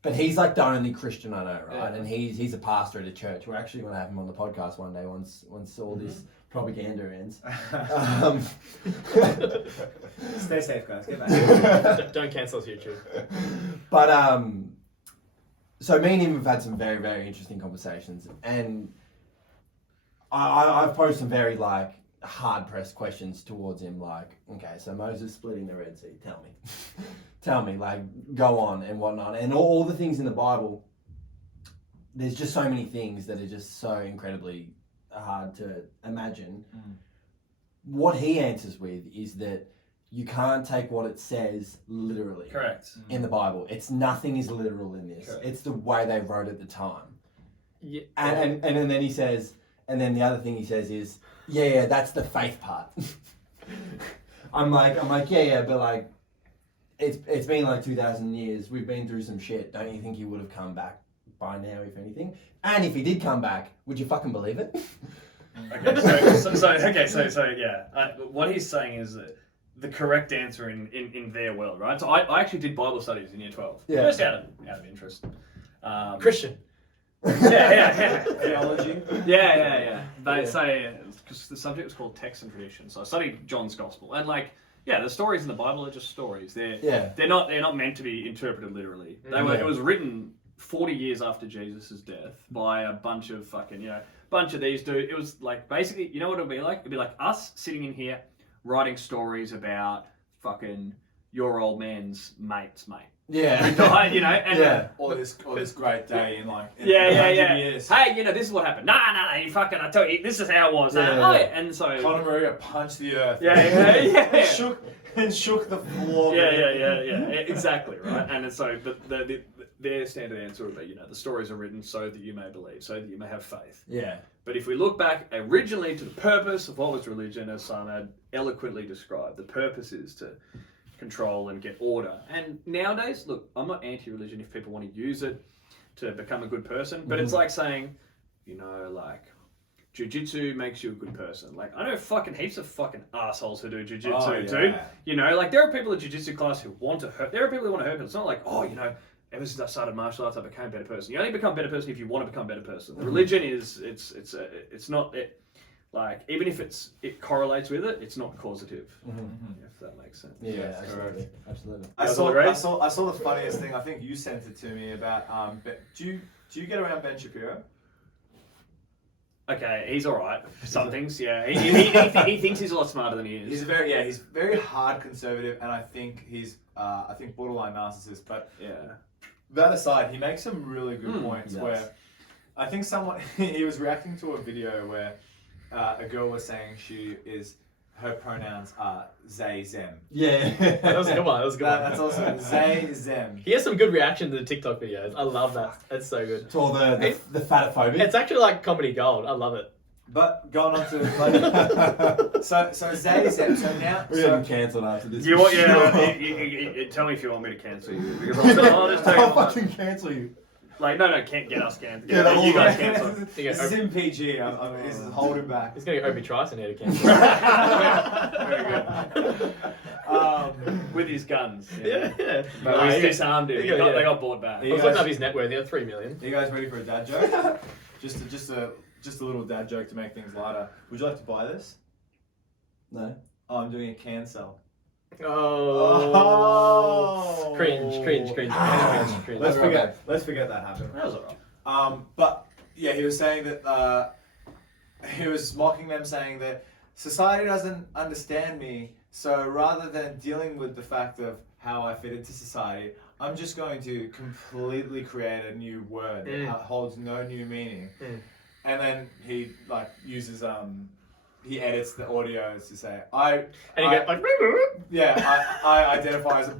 But he's like the only Christian I know, right? Yeah. And he's a pastor at a church. We're actually going to have him on the podcast one day once all this propaganda ends. Stay safe, guys. Get back. Don't cancel us YouTube. But so me and him have had some very, very interesting conversations, and I've posed some very like hard pressed questions towards him, like, okay, so Moses splitting the Red Sea, tell me, like, go on and whatnot, and all the things in the Bible. There's just so many things that are just so incredibly hard to imagine. What he answers with is that you can't take what it says literally. Correct. In the Bible. Nothing is literal in this. Correct. It's the way they wrote at the time. Yeah. And then he says, and then the other thing he says is, yeah, that's the faith part. I'm like, yeah, but like, it's been like 2,000 years. We've been through some shit. Don't you think he would have come back by now, if anything? And if he did come back, would you fucking believe it? Okay, so yeah. What he's saying is that the correct answer in their world, right? So I actually did Bible studies in year 12. Yeah. Just out of interest. Christian. Yeah. Theology. Yeah. They say, because the subject was called text and tradition. So I studied John's Gospel. And like, yeah, the stories in the Bible are just stories. They're not meant to be interpreted literally. It was written 40 years after Jesus' death by a bunch of these dudes. It was like, basically, you know what it would be like? It'd be like us sitting in here writing stories about fucking your old man's mate's mate. Yeah. Who died, you know? And Or this great day in 100 years. Hey, this is what happened. Nah, you fucking, I tell you, this is how it was. Yeah. And so... Conor Maria punched the earth. Yeah. Shook the floor. Yeah, exactly, right? And so their standard answer would be, the stories are written so that you may believe, so that you may have faith. Yeah. But if we look back originally to the purpose of what was religion, as Sam eloquently described, the purpose is to control and get order. And nowadays, look, I'm not anti-religion if people want to use it to become a good person, but it's like saying, like, jiu-jitsu makes you a good person. Like, I know fucking heaps of fucking assholes who do jiu-jitsu, dude. Like, there are people at jiu-jitsu class who want to hurt. There are people who want to hurt people. It's not like, ever since I started martial arts, I became a better person. You only become a better person if you want to become a better person. Religion is, it's not, even if it correlates with it, it's not causative. If that makes sense. Yeah, absolutely. I saw the funniest thing. I think you sent it to me about. Do you get around Ben Shapiro? Okay, he's all right. Some things, yeah. He thinks he's a lot smarter than he is. He's very hard conservative, and I think he's borderline narcissist. But yeah, that aside, he makes some really good points. Yes. Where I think he was reacting to a video where a girl was saying her pronouns are they, them. Yeah. That was a good one. That's awesome. They, them. He has some good reaction to the TikTok videos. I love that. That's so good. To all the fatophobic. It's actually like comedy gold. I love it. But going on to so they, them. So now We're getting cancelled after this. you want? Yeah. Tell me if you want me to cancel you, because I'll just tell you. I'll fucking cancel you. Like, no, can't get us cancelled. Yeah, You guys cancel. This is in PG. This is holding back. He's gonna get Obi Trice in here to cancel. Very good. With his guns. Yeah. But he's disarmed him. They got bought back. I was looking up his net worth. He had 3 million. Are you guys ready for a dad joke? just a little dad joke to make things lighter. Would you like to buy this? No. Oh, I'm doing a can sell. Oh. Cringe. Let's forget that happened. That was alright. But yeah, he was saying that he was mocking them, saying that society doesn't understand me. So rather than dealing with the fact of how I fit into society, I'm just going to completely create a new word that holds no new meaning. And then he uses he edits the audio to say, And he goes like, I identify as a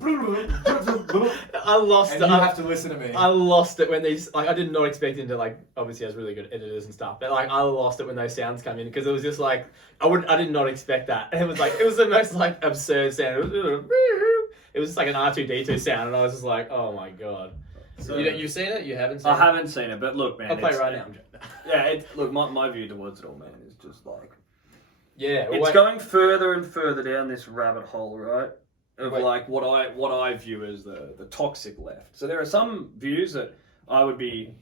I lost and it. you have to listen to me. I lost it when these, like, I did not expect him to, like, obviously has really good editors and stuff, but like I lost it when those sounds come in because it was just like I did not expect that, and it was the most like absurd sound. It was just like an R2D2 sound, and I was just like, oh my god. So, you've seen it? You haven't seen it? I haven't seen it, but look, man. I'll play it right now. Yeah, look, my view towards it all, man, is just like... Yeah. It's going further and further down this rabbit hole, right? Of like what I view as the toxic left. So there are some views that I would be...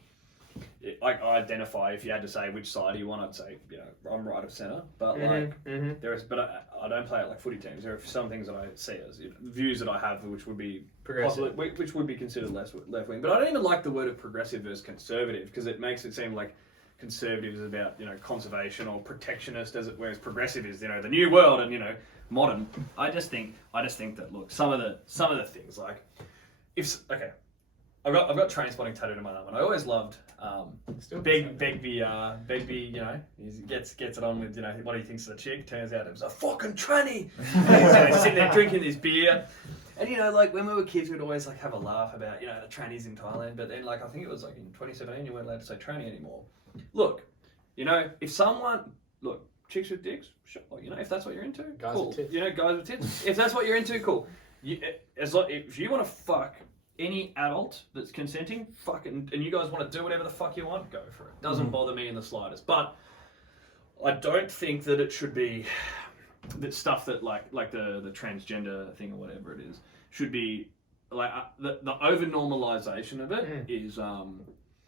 Like, I identify, if you had to say which side you want, I'd say, you know, I'm right of centre. But there is, but I don't play it like footy teams. There are some things that I see as views that I have, which would be progressive, which would be considered left wing. But I don't even like the word of progressive versus conservative because it makes it seem like conservative is about, you know, conservation or protectionist, whereas progressive is, you know, the new world and, you know, modern. I just think that, look, some of the things like I've got train spotting tattooed on my arm, and I always loved Begbie, you know, he gets it on with, you know, what he thinks of the chick. Turns out it was a fucking tranny. And he's sitting there drinking this beer. And, you know, like, when we were kids, we'd always, like, have a laugh about, you know, the trannies in Thailand. But then, like, I think it was, like, in 2017, you weren't allowed to say tranny anymore. Look, you know, chicks with dicks, sure, you know, if that's what you're into, guys cool. with tits. You know, guys with tits. If that's what you're into, cool. If you want to fuck any adult that's consenting, fucking, and you guys want to do whatever the fuck you want, go for it. Doesn't bother me in the slightest. But I don't think that it should be that stuff that like the transgender thing or whatever it is should be like the over normalization of it is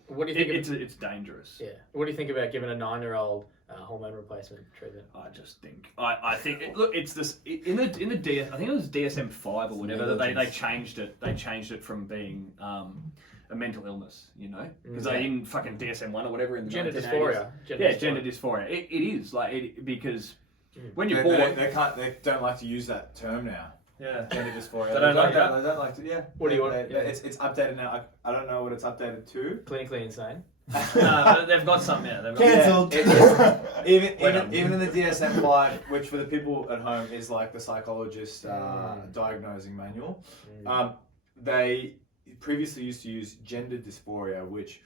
what do you think? It's dangerous. Yeah. What do you think about giving a 9-year-old hormone replacement treatment? I think look, it's this in the I think it was DSM-5 or whatever that they changed it. They changed it from being a mental illness, you know, because they in fucking DSM-1 or whatever in the gender dysphoria. Gender dysphoria. It is like because when you're born, they don't like to use that term now. Yeah, gender dysphoria. They don't like that. They don't like to. Yeah. What do you want? It's updated now. I don't know what it's updated to. Clinically insane. But they've got something. Yeah, Cancelled. Even in the DSM-5, which for the people at home is like the psychologist diagnosing manual. They previously used to use gender dysphoria, which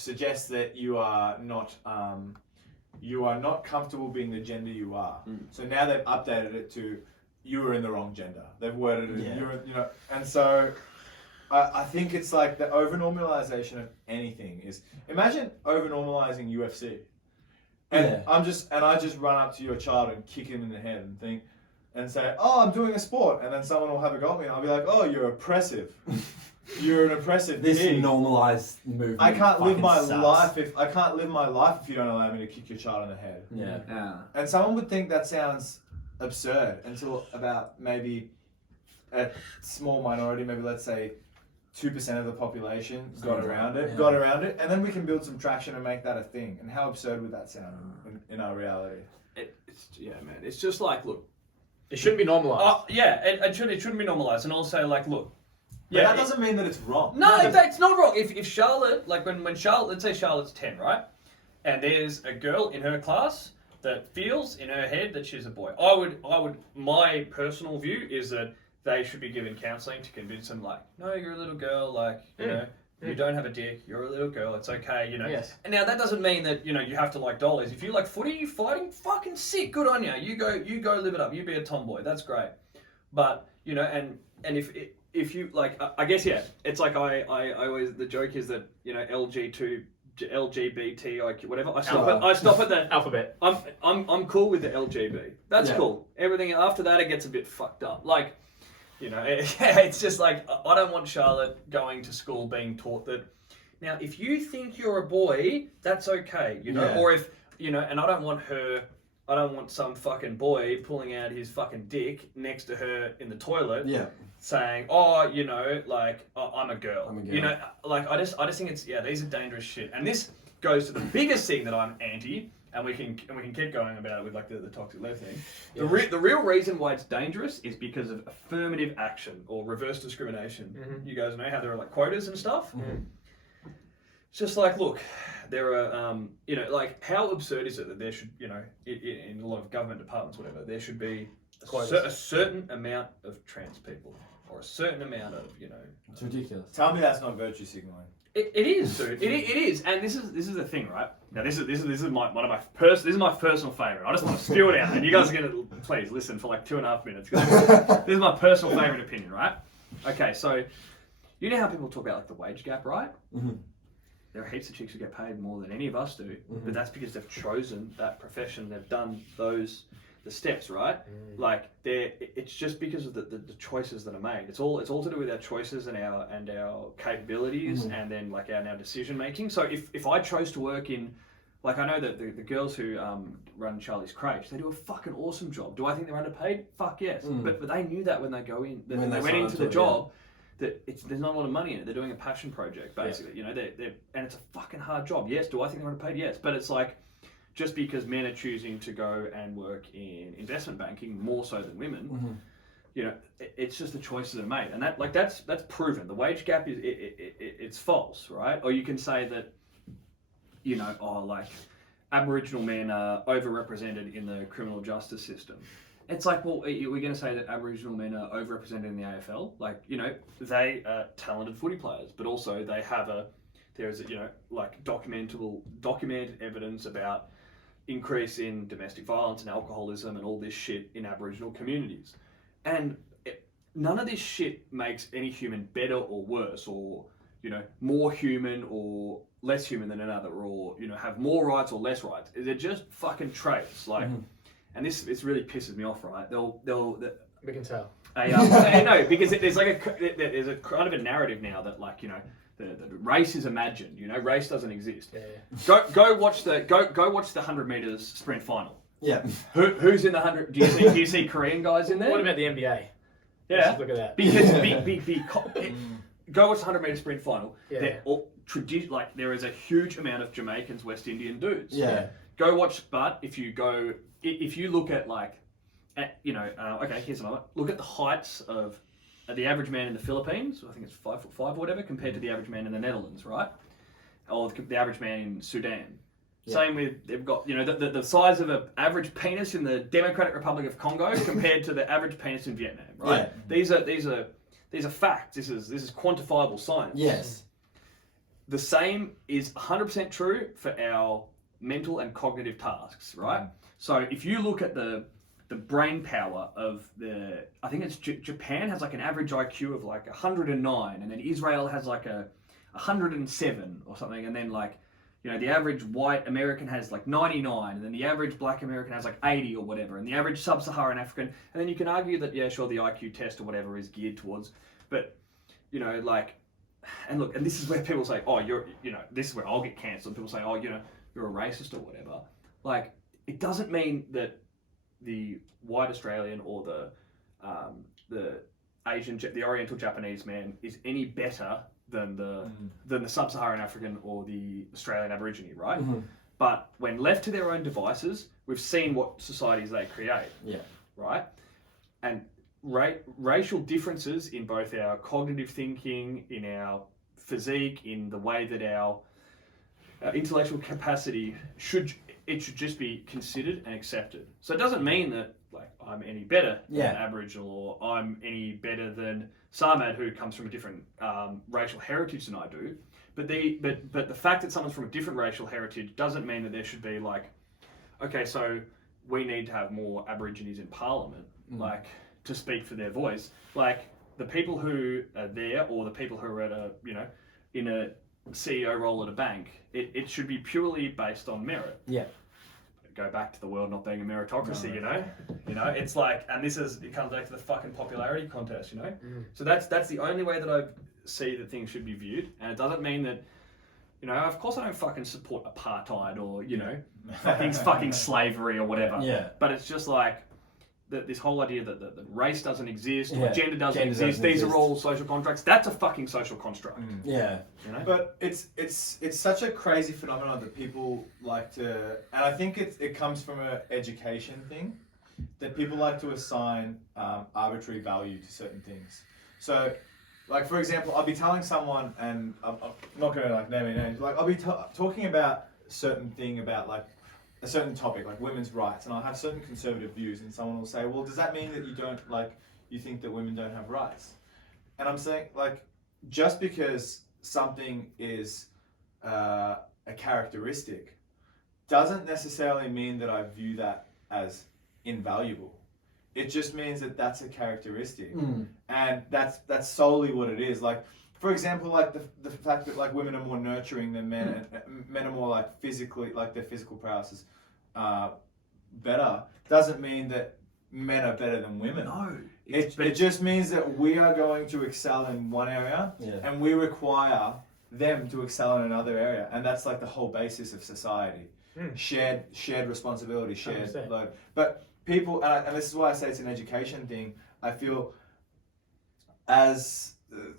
suggests that you are not comfortable being the gender you are. So now they've updated it to you were in the wrong gender. They've worded it, and so I think it's like the over-normalization of anything is, imagine over-normalizing UFC. And I just run up to your child and kick him in the head and say, oh, I'm doing a sport. And then someone will have a go at me and I'll be like, oh, you're oppressive. You're an oppressive This pig. normalized movement. I can't live my sucks. life if you don't allow me to kick your child in the head. Yeah. And someone would think that sounds absurd until about maybe a small minority, maybe let's say 2% of the population got around it, and then we can build some traction and make that a thing. And how absurd would that sound in our reality? Man. It's just like, look, it shouldn't be normalized. It shouldn't be normalized, and also like, look. But that doesn't mean that it's wrong. No, it's not wrong. If Charlotte, like when Charlotte, let's say Charlotte's 10, right? And there's a girl in her class that feels in her head that she's a boy. My personal view is that they should be given counselling to convince them, like, no, you're a little girl, like, you know, you don't have a dick, you're a little girl, it's okay, you know. Yes. And now that doesn't mean that, you know, you have to like dollies. If you like footy, fighting, fucking sick, good on you. You go live it up. You be a tomboy. That's great. But, you know, and if you like, I guess, yeah, it's like I always, the joke is that, you know, LGBTIQ, whatever. I stop at the alphabet. I'm cool with the LGB. That's cool. Everything after that, it gets a bit fucked up. Like, you know, it's just like, I don't want Charlotte going to school being taught that. Now, if you think you're a boy, that's okay, you know. Yeah. Or if, you know, and I don't want some fucking boy pulling out his fucking dick next to her in the toilet. Yeah. Saying, oh, you know, like, oh, I'm a girl. You know, like, I just think it's, these are dangerous shit. And this goes to the biggest thing that I'm anti, and we can keep going about it with like the toxic love thing. Yeah. The real reason why it's dangerous is because of affirmative action or reverse discrimination. Mm-hmm. You guys know how there are like quotas and stuff? Mm-hmm. It's just like, look, there are, you know, like, how absurd is it that there should, you know, in a lot of government departments, whatever, there should be a certain amount of trans people or a certain amount of, you know. It's ridiculous. Tell me that's not virtue signaling. It is, dude. It is, and this is the thing, right? Now, this is my personal favorite. I just want to spew it out, and you guys are gonna please listen for like 2.5 minutes. This is my personal favorite opinion, right? Okay, so you know how people talk about like the wage gap, right? Mm-hmm. There are heaps of chicks who get paid more than any of us do, but that's because they've chosen that profession. They've done the steps, right? Like it's just because of the choices that are made. It's all to do with our choices and our capabilities, and then like our decision making. So if I chose to work in, like, I know that the girls who run Charlie's Crepes, they do a fucking awesome job. Do I think they're underpaid? Fuck yes. But they knew that when they go in, when they went into the job. That there's not a lot of money in it. They're doing a passion project, basically. You know, and it's a fucking hard job. Yes, do I think they're underpaid? Yes, but it's like, just because men are choosing to go and work in investment banking more so than women, you know, it's just the choices that are made, and that's proven. The wage gap is it's false, right? Or you can say that, you know, like Aboriginal men are overrepresented in the criminal justice system. It's like, well, we're going to say that Aboriginal men are overrepresented in the AFL. Like, you know, they are talented footy players, but also they have there's you know, like documented evidence about increase in domestic violence and alcoholism and all this shit in Aboriginal communities. And none of this shit makes any human better or worse, or, you know, more human or less human than another, or, you know, have more rights or less rights. They're just fucking traits. Like, and this really pisses me off, right? We can tell. No, because there's a kind of a narrative now that, like, you know, the race is imagined. You know, race doesn't exist. Yeah. Go watch the 100 meters sprint final. Yeah. Who's in the 100? Do you see Korean guys in there? What about the NBA? Yeah. Let's just look at that. Because go watch the 100 meter sprint final. Yeah. They're all like, there is a huge amount of Jamaicans, West Indian dudes. Yeah. Go watch, but if you look at, like, you know, okay, here's another. Look at the heights of the average man in the Philippines. I think it's 5'5" or whatever, compared to the average man in the Netherlands, right? Or the average man in Sudan. Yeah. Same with, they've got, you know, the size of an average penis in the Democratic Republic of Congo compared to the average penis in Vietnam, right? Yeah. These are facts. This is quantifiable science. Yes. The same is 100% true for our mental and cognitive tasks, right? So if you look at the brain power of I think it's Japan has like an average IQ of like 109, and then Israel has like 107 or something, and then, like, you know, the average white American has like 99, and then the average black American has like 80 or whatever, and the average sub-Saharan African, and then you can argue that, yeah, sure, the IQ test or whatever is geared towards, but, you know, like, and look, and this is where people say, oh, you're, you know, this is where I'll get cancelled. People say, oh, you know, you're a racist or whatever. Like, it doesn't mean that the white Australian or the Asian, the Oriental Japanese man is any better than the Sub-Saharan African or the Australian Aborigine, right? But when left to their own devices, we've seen what societies they create. Yeah. Right? And racial differences in both our cognitive thinking, in our physique, in the way that our intellectual capacity should just be considered and accepted. So it doesn't mean that, like, I'm any better than Aboriginal, or I'm any better than Samad, who comes from a different racial heritage than I do. But the fact that someone's from a different racial heritage doesn't mean that there should be, like, okay, so we need to have more Aborigines in Parliament, like, to speak for their voice. Like, the people who are there, or the people who are at a, you know, in a CEO role at a bank, it should be purely based on merit. Yeah. Go back to the world not being a meritocracy, you know? You know, it's like, and it comes back to the fucking popularity contest, you know? So that's the only way that I see that things should be viewed. And it doesn't mean that, you know, of course I don't fucking support apartheid or, you know, fucking slavery or whatever. Yeah. But it's just like, this whole idea that race doesn't exist, or gender doesn't exist, these are all social contracts. That's a fucking social construct. Yeah. You know? But it's such a crazy phenomenon that people like to, and I think it comes from an education thing, that people like to assign arbitrary value to certain things. So, Like, for example, I'll be telling someone, and I'm not going to like name any names, like I'll be talking about a certain thing about like a certain topic, like women's rights, and I'll have certain conservative views, and someone will say, well, does that mean that you think that women don't have rights? And I'm saying, like, just because something is a characteristic doesn't necessarily mean that I view that as invaluable. It just means that that's a characteristic, and that's solely what it is. Like, for example, like the fact that like women are more nurturing than men, and men are more like physically, like their physical prowess is better, doesn't mean that men are better than women. No, it just means that we are going to excel in one area, and we require them to excel in another area, and that's like the whole basis of society. Shared responsibility, shared 100%. load. But people, and this is why I say it's an education thing, I feel as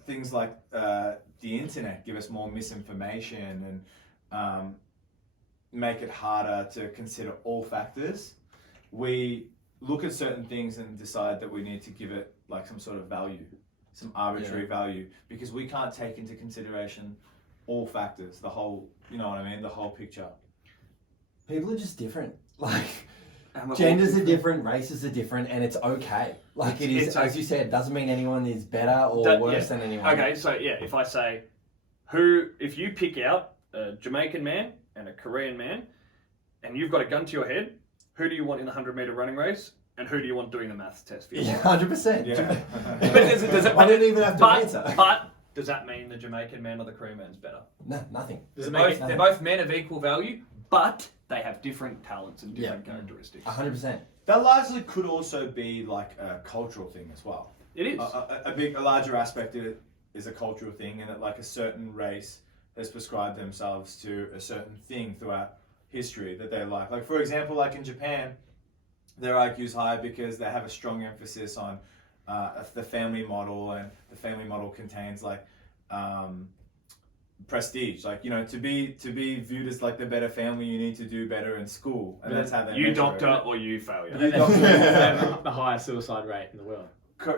things like the internet give us more misinformation and make it harder to consider all factors, we look at certain things and decide that we need to give it like some sort of value, some arbitrary value, because we can't take into consideration all factors, the whole, you know what I mean, the whole picture. People are just different. Like, genders are different, races are different, and it's okay. Like, it is, as you said, doesn't mean anyone is better or worse than anyone. Okay, so if I say, if you pick out a Jamaican man and a Korean man, and you've got a gun to your head, who do you want in the 100-meter running race, and who do you want doing the maths test for you? Yeah, 100%. Yeah. I didn't even have to answer. But does that mean the Jamaican man or the Korean man's better? No, nothing. They're both men of equal value, but they have different talents and different characteristics. 100%. That largely could also be like a cultural thing as well. It is. A larger aspect of it is a cultural thing, and that like a certain race has prescribed themselves to a certain thing throughout history that they like. Like, for example, like in Japan, their IQ's high because they have a strong emphasis on the family model, and the family model contains like prestige. Like, you know, to be viewed as like the better family, you need to do better in school, and that's how they you measure doctor it. or you failure. You doctor. The highest suicide rate in the world.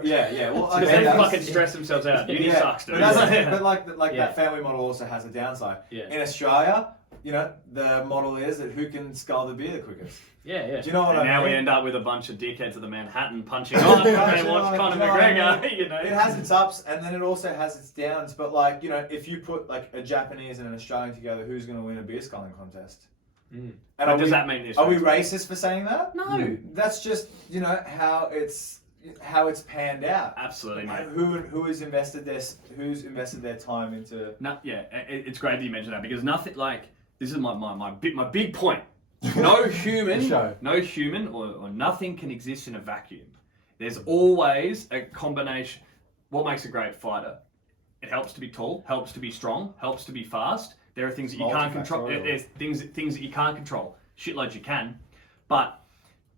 Yeah. Well, Because they fucking stress themselves out. Uni sucks, dude. But that family model also has a downside. Yeah. In Australia, you know, the model is that who can scull the beer the quickest. Yeah. Do you know what I mean? Now we end up with a bunch of dickheads of the Manhattan punching on and watch Conor McGregor, you know. It has its ups, and then it also has its downs. But like, you know, if you put like a Japanese and an Australian together, who's going to win a beer sculling contest? And does that mean this? Are we racist for saying that? No. That's just, you know, how it's panned out. Absolutely, mate. Who's invested their time into? No, yeah, it's great that you mentioned that, because nothing like this is my big point. No human or nothing can exist in a vacuum. There's always a combination. What makes a great fighter? It helps to be tall, helps to be strong, helps to be fast. There are things that you can't control. There's things that you can't control. Shitloads you can, but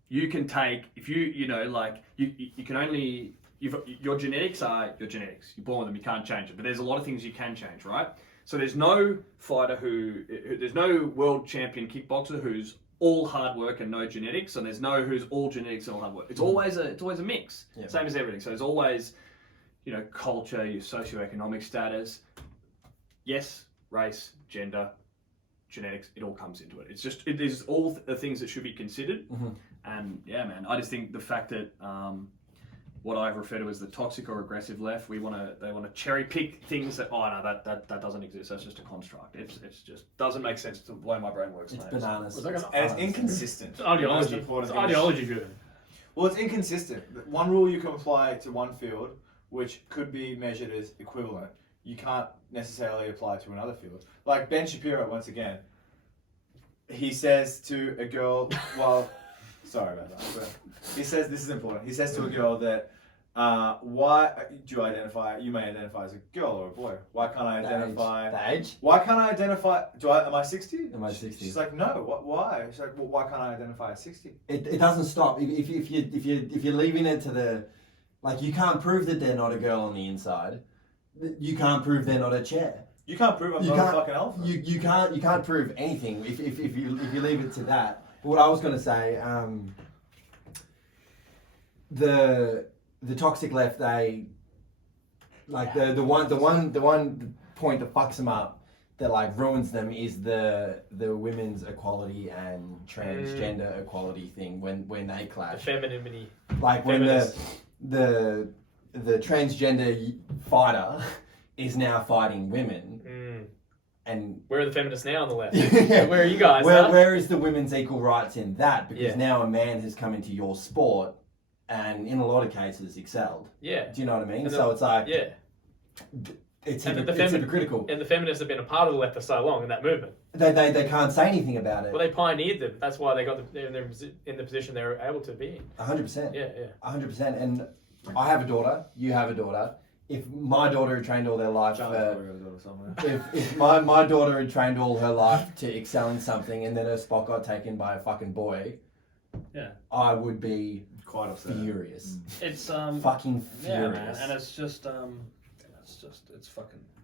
you can take, if you know, like you can only, your genetics are your genetics. You're born with them. You can't change it. But there's a lot of things you can change, right? So there's no fighter there's no world champion kickboxer who's all hard work and no genetics, and there's no who's all genetics and all hard work. It's always a mix. Yeah. Same as everything. So there's always, you know, culture, your socioeconomic status, yes, race, gender, genetics. It all comes into it. It's just it is all the things that should be considered. Mm-hmm. And yeah, man, I just think the fact that what I refer to as the toxic or aggressive left, they want to cherry pick things that that doesn't exist. That's just a construct. It's just doesn't make sense to the way my brain works. It's bananas. And it's inconsistent. It's ideology. It's ideology driven. Well, it's inconsistent. One rule you can apply to one field, which could be measured as equivalent, you can't necessarily apply to another field. Like Ben Shapiro, once again, he says to a girl, sorry about that, but he says, this is important, he says to a girl that, why do you identify, you may identify as a girl or a boy. Why can't I identify... The age? Why can't I identify... am I 60? Am I 60? She's like, no, why? She's like, well, why can't I identify as 60? It doesn't stop. If you're leaving it to the... Like, you can't prove that they're not a girl on the inside. You can't prove they're not a chair. You can't prove I'm not a fucking elephant. You can't prove anything if you leave it to that. But what I was going to say, the toxic left, they Like the one point that fucks them up, that like ruins them, is the women's equality and transgender equality thing when they clash. The femininity. Like when the transgender fighter is now fighting women. And where are the feminists now on the left? Yeah. Where are you guys? Where is the women's equal rights in that? Because Yeah. now a man has come into your sport and in a lot of cases excelled. Yeah. Do you know what I mean? And So it's like, yeah. it's And hypocritical. And the feminists have been a part of the left for so long in that movement. They can't say anything about it. Well, they pioneered them. That's why they got they're in the position they were able to be in. 100%. Yeah. 100%. And I have a daughter. You have a daughter. If my daughter had trained all their life if my daughter had trained all her life to excel in something and then her spot got taken by a fucking boy, I would be quite upset. Furious. It's fucking furious. Yeah, man, and it's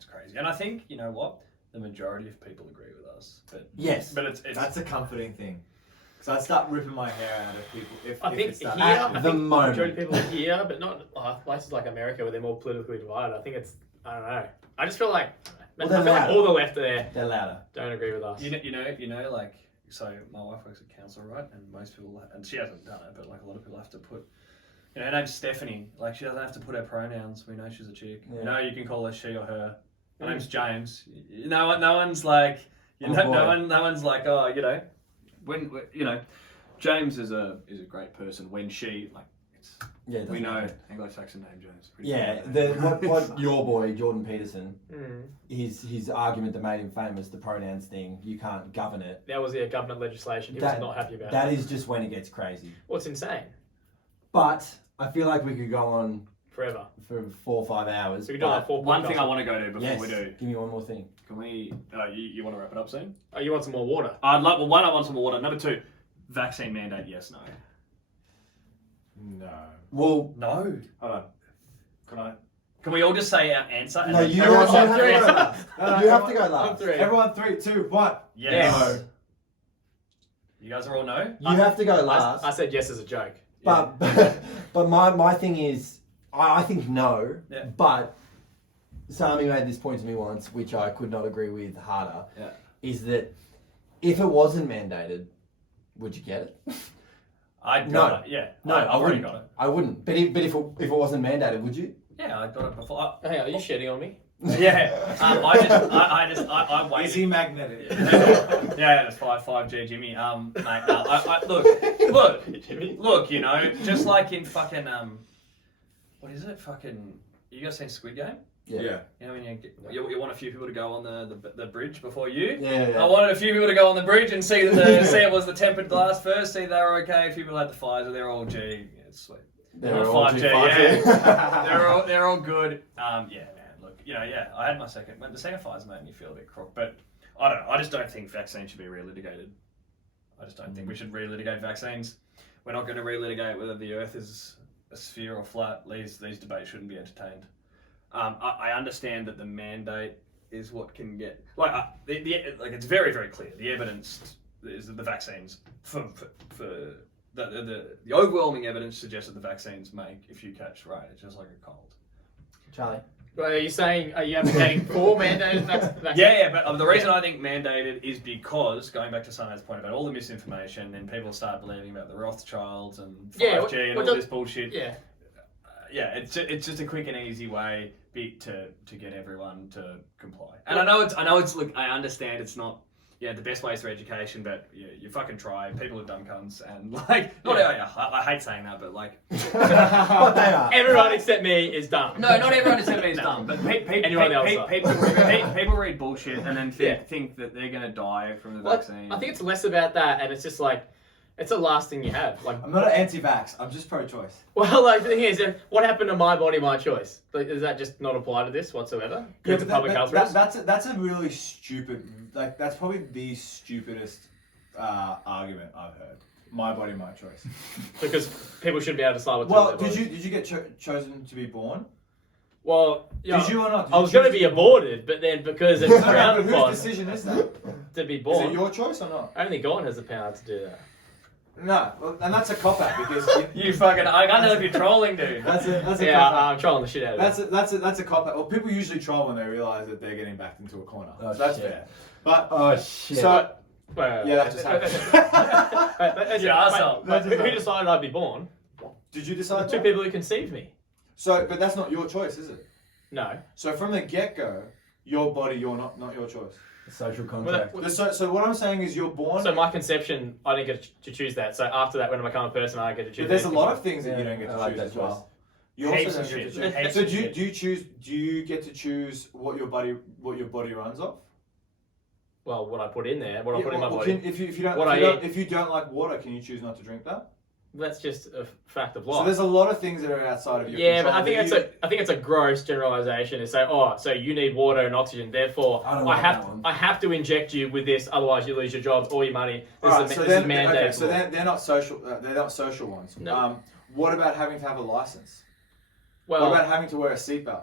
crazy. And I think, you know what, the majority of people agree with us. But yes, but it's that's a comforting thing. Because I'd start ripping my hair out of people I think it's that. here, At I the think moment. majority of people are here, but not places like America where they're more politically divided. I think it's, I don't know. I just feel like, Well, I feel like louder. all the left there They're louder. don't agree with us. You know, like, so my wife works at council, right? And most people, and she hasn't done it, but like a lot of people have to put, you know, her name's Stephanie. Like, she doesn't have to put her pronouns. We know she's a chick. Yeah. You know, you can call her she or her. My name's James. No one's like, no one's like, oh, you know, you know, James is a great person when she, like, Yeah, we know Anglo-Saxon name James. Yeah, what your boy Jordan Peterson, his argument that made him famous, the pronouns thing, you can't govern it. That was government legislation. He was not happy about That is just when it gets crazy. What's insane? But I feel like we could go on Forever. for 4 or 5 hours. We could do like 4 One podcasts. thing I want to go to before Yes, we do. give me one more thing. Can we? You want to wrap it up soon? Oh, you want some more water? I'd like. Well, one, I want some more water. Number 2, vaccine mandate. Yes, no. No. Well, No. Hold on. Can I? Can we all just say our answer? And no, then you everyone have say to three? go last. You have to go last. Three. Everyone, 3, 2, 1. Yes. No. You guys are all no. You have to go last. I said yes as a joke. But my thing is, I think no. Yeah. But Sami made this point to me once, which I could not agree with harder. Yeah. Is that if it wasn't mandated, would you get it? I No. got it. Yeah. No, I've already wouldn't. got it. I wouldn't. But if it wasn't mandated, would you? Yeah, I got it before. Hey, are you shitting on me? Yeah. I waited. Is he magnetic? Yeah, it's 5G Jimmy. Mate, look, you know, just like in fucking what is it? Fucking, you guys seen Squid Game? Yeah. You know, when you want a few people to go on the bridge before you. Yeah. I wanted a few people to go on the bridge and see that see it was the tempered glass first. See they were okay. A few people had the Pfizer. They're all G. Yeah, it's sweet. They're all 5G. G5G. Yeah. they're all good. Yeah, man. Look, you know, yeah. I had my second. The second Pfizer made me feel a bit crook, but I don't know. I just don't think vaccines should be relitigated. I just don't think we should relitigate vaccines. We're not going to relitigate whether the Earth is a sphere or flat. These debates shouldn't be entertained. I understand that the mandate is what can get like it's very, very clear. The evidence is that the vaccines for the overwhelming evidence suggests that the vaccines make, if you catch right, it's just like a cold. Charlie. Well, are you saying, are you advocating for mandated vaccines? Yeah, but the reason I think mandated is because, going back to Sana's point about all the misinformation, and people start believing about the Rothschilds and 5G and all this bullshit. Yeah. It's just a quick and easy way to get everyone to comply. And I know it's look, I understand it's not the best ways for education, but you fucking try. People are dumb cunts, and like I hate saying that, but like But they are. Everyone except me is dumb. no, not everyone except me is dumb, but Anyone else people read bullshit and then think that they're gonna die from the vaccine. I think it's less about that, and it's just like, it's the last thing you have. Like, I'm not an anti-vax. I'm just pro-choice. well, like the thing is, what happened to my body, my choice? Like, does that just not apply to this whatsoever? Yeah, It's a but public health risk. that's a really stupid. Like that's probably the stupidest argument I've heard. My body, my choice. Because people shouldn't be able to decide what to Well, do with their did you get chosen to be born? Well, yeah, Did you or not? Did I you was going to choose be aborted, but then because it was frowned But upon whose decision is that? to be Is born, it your choice or not? only God has the power to do that. No, well, and that's a cop out because You fucking, I don't know if you're trolling, dude. that's a Yeah, cop out. I'm trolling the shit out of it. That's a cop out. Well, people usually troll when they realise that they're getting backed into a corner. Oh, So that's shit. fair. But Oh shit. so Wait, yeah, that just happened. Yeah, arsehole. who decided I'd be born? Did you decide? Two that? people who conceived me. So, but that's not your choice, is it? No. So from the get go, your body, you're not your choice. Social Well, contract. So what I'm saying is you're born. So my conception, I didn't get to choose that. So after that, when I become a person, I get to choose. But there's a anything. lot of things that you Yeah, don't get to I like choose that as well. choice. You also Heaps don't of get to shit. choose. Heaps So of do shit. you choose? Do you get to choose what your body runs off? Well, what I put in there, what I Yeah, put in my well, body. if you don't, What if I you don't, eat. if you don't like water, can you choose not to drink that? That's just a fact of So life. there's a lot of things that are outside of your Yeah, control. but I think it's a gross generalization to say, so you need water and oxygen, therefore I don't like that one. I have to inject you with this, otherwise you lose your jobs, all your money. This Alright, is so this is then, mandated. okay, so they're not social. They're not social ones. No. What about having to have a license? well, What about having to wear a seatbelt?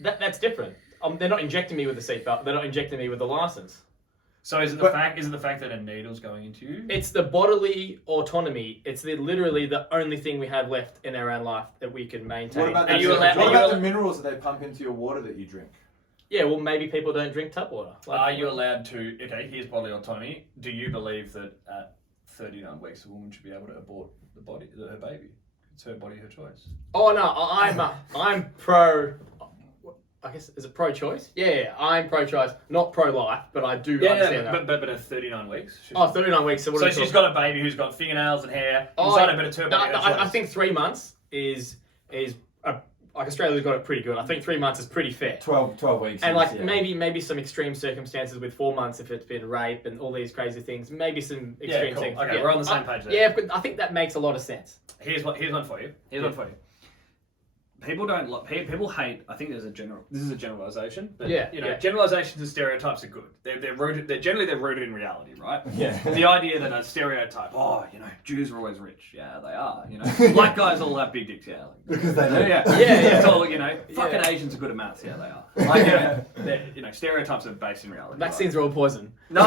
that's different. They're not injecting me with a seatbelt. They're not injecting me with a license. So is it the fact that a needle's going into you? It's the bodily autonomy. It's literally the only thing we have left in our own life that we can maintain. What about, And you allow- what and you about allow- the minerals that they pump into your water that you drink? Yeah, well, maybe people don't drink tap water. Are you allowed to? Okay, here's bodily autonomy. Do you believe that at 39 weeks a woman should be able to abort her baby? It's her body, her choice. Oh no, I'm pro. I guess is it pro-choice? Yeah, I'm pro-choice, not pro-life, but I do understand that. but at 39 weeks. 39 weeks. So what So are we she's talking- got a baby who's got fingernails and hair. Oh, Inside her, but it's her no, body, her I choice. think 3 months is like Australia's got it pretty good. I think 3 months is pretty fair. 12 weeks. And like yeah. maybe some extreme circumstances with 4 months if it's been rape and all these crazy things. Maybe some extreme cool. things. Okay, we're on the same page there. Yeah, but I think that makes a lot of sense. Here's one for you. One for you. People don't like. People hate. I think this is a generalization. But generalizations and stereotypes are good. They're rooted. They're rooted in reality, right? Yeah. The idea that a stereotype. Jews are always rich. Yeah, they are. Black guys all have big dicks. Yeah. Because they do. Yeah. It's all. Fucking Asians are good at maths. Yeah, they are. Stereotypes are based in reality. Vaccines are all poison. No.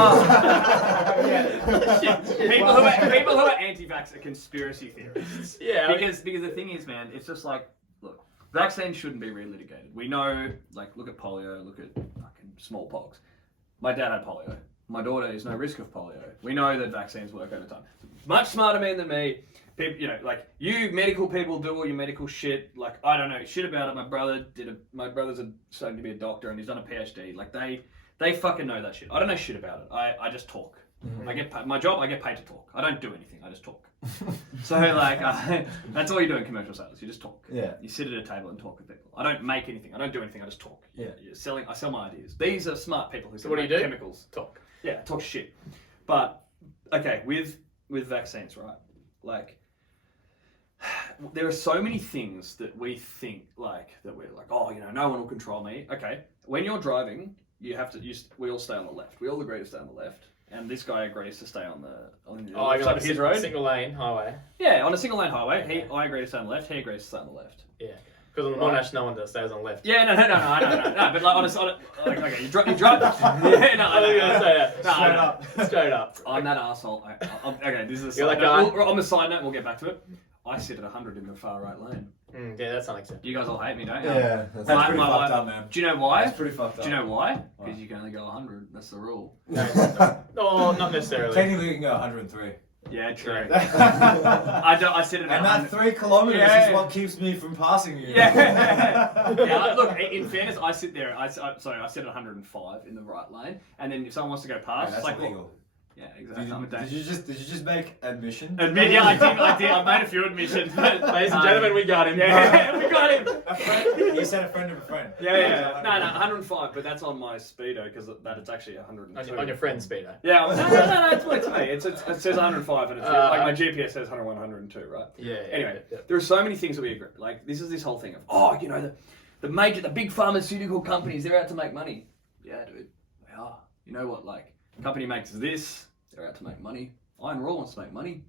People who are anti-vax are conspiracy theorists. Yeah. Because the thing is, man, it's just like, look, vaccines shouldn't be relitigated. We know, like, look at polio, look at fucking smallpox. My dad had polio. My daughter is no risk of polio. We know that vaccines work over time. Much smarter men than me. People, like, you medical people do all your medical shit. Like, I don't know shit about it. My brother's starting to be a doctor and he's done a PhD. Like, they fucking know that shit. I don't know shit about it. I just talk. Mm-hmm. I get paid. My job, I get paid to talk. I don't do anything. I just talk. So like, that's all you do in commercial sales. You just talk. Yeah. You sit at a table and talk with people. I don't make anything. I don't do anything. I just talk. Yeah. I sell my ideas. These are smart people who So what do you make do? chemicals. Talk. Yeah, talk shit. But okay, with vaccines, right? Like, there are so many things that we think like that we're like, no one will control me. Okay, when you're driving, we all stay on the left. We all agree to stay on the left. And this guy agrees to stay on the left side of his road. Single lane highway. Yeah, on a single lane highway. I agree to stay on the left. He agrees to stay on the left. Yeah. Because on the Monash, no one stays on the left. Yeah, no. But like, okay, you drive. Yeah, no. I was gonna say that. Straight up. Straight up. I'm that arsehole. Okay, this is a You're side that note. guy? On the side note, we'll get back to it. I sit at 100 in the far right lane. Yeah, that's unacceptable. You guys all hate me, don't you? Yeah. That's That's My pretty wife- fucked up, man. Do you know why? That's pretty fucked up. Do you know why? Because you can only go 100. That's the rule. No, not necessarily. Technically, you can go 103. Yeah, true. Yeah. I sit at And 100. that 3 kilometers Yeah. is what keeps me from passing you. Yeah. Look, in fairness, I sit there. I sit at 105 in the right lane, and then if someone wants to go past, That's like, illegal. yeah, exactly. I'm a Did you just make admission? Yeah, I did. I made a few admissions. Ladies and gentlemen, we got him. Yeah, we got him. A friend? You said a friend of a friend. Yeah. No, 105, but that's on my speedo because it's actually 102. On your friend's speedo. Yeah, no, it's me. It says 105, and it's like my GPS says 101, 102, right? Yeah. Anyway, there are so many things that we agree. Like this whole thing of the big pharmaceutical companies, they're out to make money. Yeah, dude, they are. You know what? Like, company makes this. They're out to make money. Iron Raw wants to make money.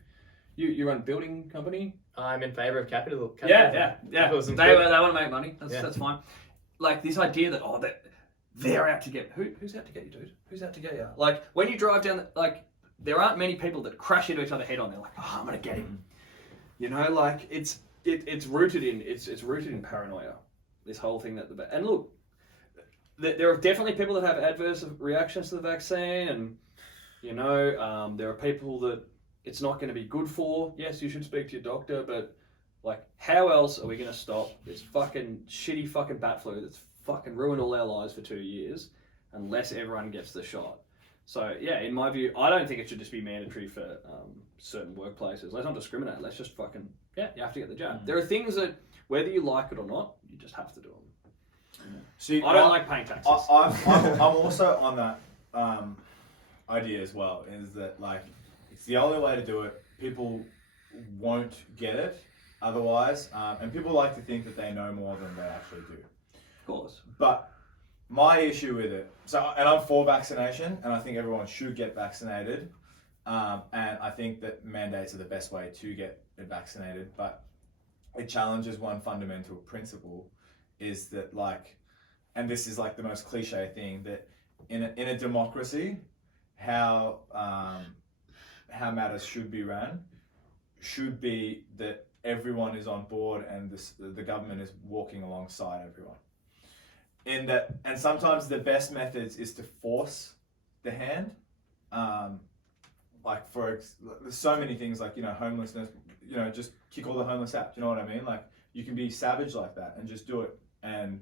You run a building company. I'm in favour of capitalism. Yeah. Capitalism's They good. want to make money. That's fine. Like this idea that they're out to get who's out to get you, dude? Who's out to get you? Like when you drive down, there aren't many people that crash into each other head on. They're like, oh, I'm gonna get him. You know, like it's rooted in paranoia. This whole thing and look, there are definitely people that have adverse reactions to the vaccine, and you know, there are people that it's not going to be good for. Yes, you should speak to your doctor, but like, how else are we going to stop this fucking shitty fucking bat flu that's fucking ruined all our lives for 2 years unless everyone gets the shot? So yeah, in my view, I don't think it should just be mandatory for certain workplaces. Let's not discriminate. Let's just fucking, you have to get the jab. There are things that, whether you like it or not, you just have to do them. See, I don't like paying taxes. I'm also on that idea as well, is that like, it's the only way to do it. People won't get it otherwise, and people like to think that they know more than they actually do. Of course. But my issue with it, and I'm for vaccination, and I think everyone should get vaccinated, and I think that mandates are the best way to get vaccinated, but it challenges one fundamental principle, is that like, and this is like the most cliche thing, that in a democracy, how matters should be ran should be that everyone is on board and the government is walking alongside everyone. And sometimes the best methods is to force the hand. Like there's so many things, like, you know, homelessness, you know, just kick all the homeless out. Do you know what I mean? Like, you can be savage like that and just do it, and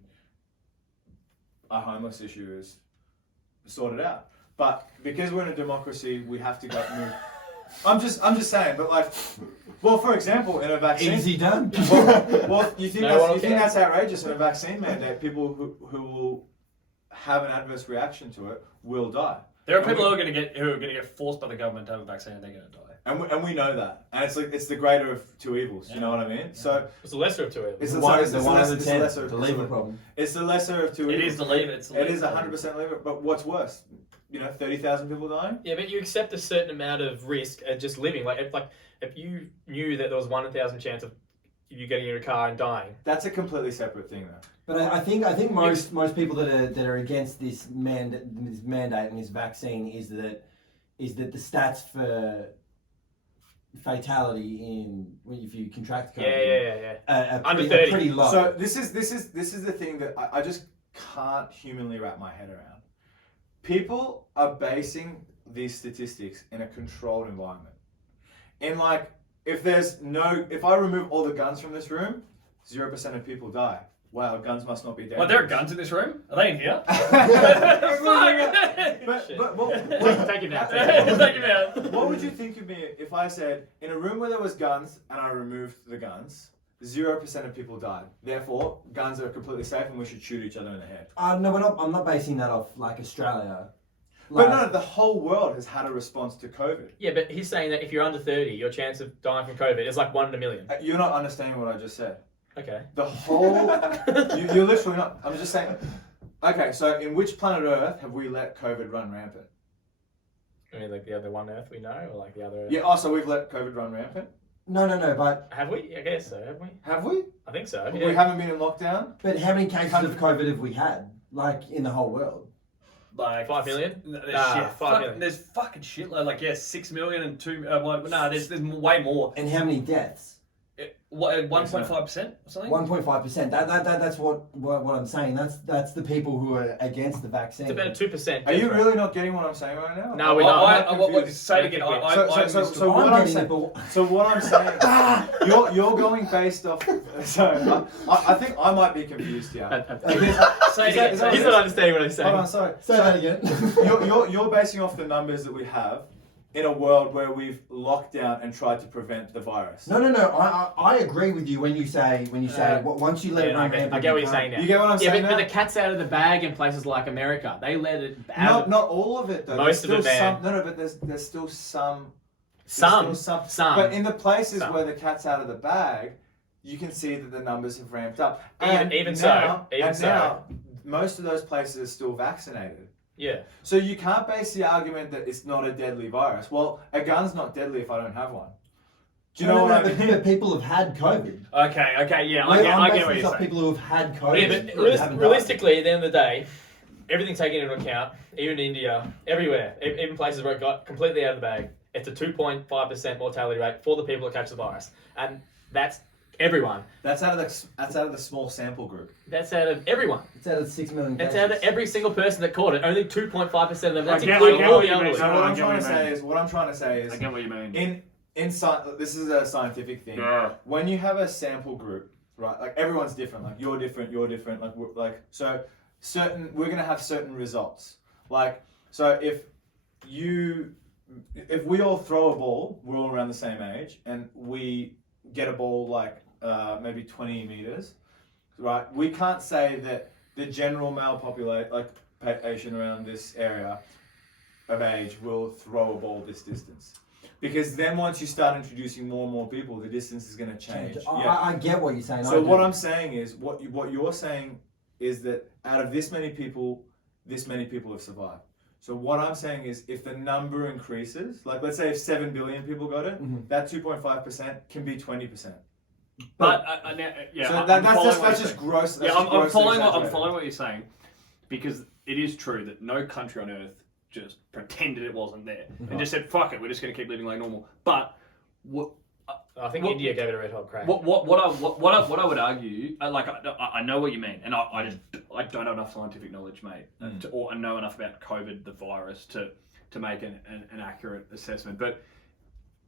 a homeless issue is sorted out. But because we're in a democracy, we have to move. I'm just saying, but like, well, for example, in a vaccine, easy done. Well, you think that's outrageous in a vaccine mandate? People who will have an adverse reaction to it will die. There are people who are going to get forced by the government to have a vaccine, and they're going to die. And we know that, and it's the greater of two evils. You know what I mean? Yeah. So it's the lesser of two evils. It's the lesser of the lever problem. It's the lesser of two evils. It is the lever. It is 100% lever. But what's worse? You know, 30,000 people dying. Yeah, but you accept a certain amount of risk at just living. Like if you knew that there was 1 in 1,000 chance of you getting in a car and dying. That's a completely separate thing, though. But I think most people that are against this mandate and this vaccine is that the stats for fatality if you contract COVID are under 30. Pretty low. So this is the thing that I just can't humanly wrap my head around. People are basing these statistics in a controlled environment. In like, if I remove all the guns from this room, 0% of people die. Wow, guns must not be dangerous. Well, there are guns in this room? Are they in here? Take him out. What would you think of me if I said, in a room where there was guns and I removed the guns, 0% of people died. Therefore, guns are completely safe and we should shoot each other in the head. No, I'm not basing that off like Australia. But no, the whole world has had a response to COVID. Yeah, but he's saying that if you're under 30, your chance of dying from COVID is like 1 in a million. You're not understanding what I just said. Okay. The whole... you're literally not... I'm just saying... Okay, so in which planet Earth have we let COVID run rampant? I mean, like the other one Earth we know, or like the other Earth? Yeah, so we've let COVID run rampant? No, but... Have we? I guess so, have we? Have we? I think so, We haven't been in lockdown? But how many cases of COVID have we had? Like, in the whole world? Like 5 million? There's 5 million. There's fucking shitload. Like, 6 million and 2... there's way more. And how many deaths? 1.5% or something? 1.5%. That's what I'm saying. That's the people who are against the vaccine. It's about 2%. Are you really not getting what I'm saying right now? No, we're not. Say it again. So what I'm saying, you're going based off. So I think I might be confused here. Say it again. He's not understanding what I'm saying. Hold on, sorry. Say that again. You're basing off the numbers that we have in a world where we've locked down and tried to prevent the virus. No. I agree with you when you say once you let it run rampant. I get what you're saying now. You get what I'm saying? Yeah, but the cat's out of the bag in places like America. They let it out. Not all of it though. Most of it, man. But there's still some. Some. But in the places where the cat's out of the bag, you can see that the numbers have ramped up. Even so, now, most of those places are still vaccinated. Yeah. So you can't base the argument that it's not a deadly virus. Well, a gun's not deadly if I don't have one. Do you know what I mean? But people have had COVID. Okay, yeah, I get what you're saying. People who have had COVID. Yeah, but realistically, at the end of the day, everything taken into account, even India, everywhere, even places where it got completely out of the bag, it's a 2.5% mortality rate for the people that catch the virus, and that's everyone. That's out of the small sample group. That's out of everyone. It's out of 6 million cases. That's out of every single person that caught it. Only 2.5% of them. That's I get including all what the you mean. elderly. So what I I'm get trying what to you say mean. is, what I'm trying to say is, I get what you mean. this is a scientific thing. Yeah. When you have a sample group, right? Like everyone's different. Like you're different. We're gonna have certain results. Like so, if we all throw a ball, we're all around the same age, and we get a ball like maybe 20 meters, right? We can't say that the general male population around this area of age will throw a ball this distance. Because then once you start introducing more and more people, the distance is going to change. I get what you're saying. So what I'm saying is, what you're saying is that out of this many people have survived. So what I'm saying is, if the number increases, like let's say if 7 billion people got it, that 2.5% can be 20%. But So that's just gross. I'm following what you're saying, because it is true that no country on earth just pretended it wasn't there and just said, "Fuck it, we're just going to keep living like normal." But I think India gave it a red hot crack. What I would argue, I know what you mean, and I don't have enough scientific knowledge, mate, or know enough about COVID, the virus, to make an accurate assessment. But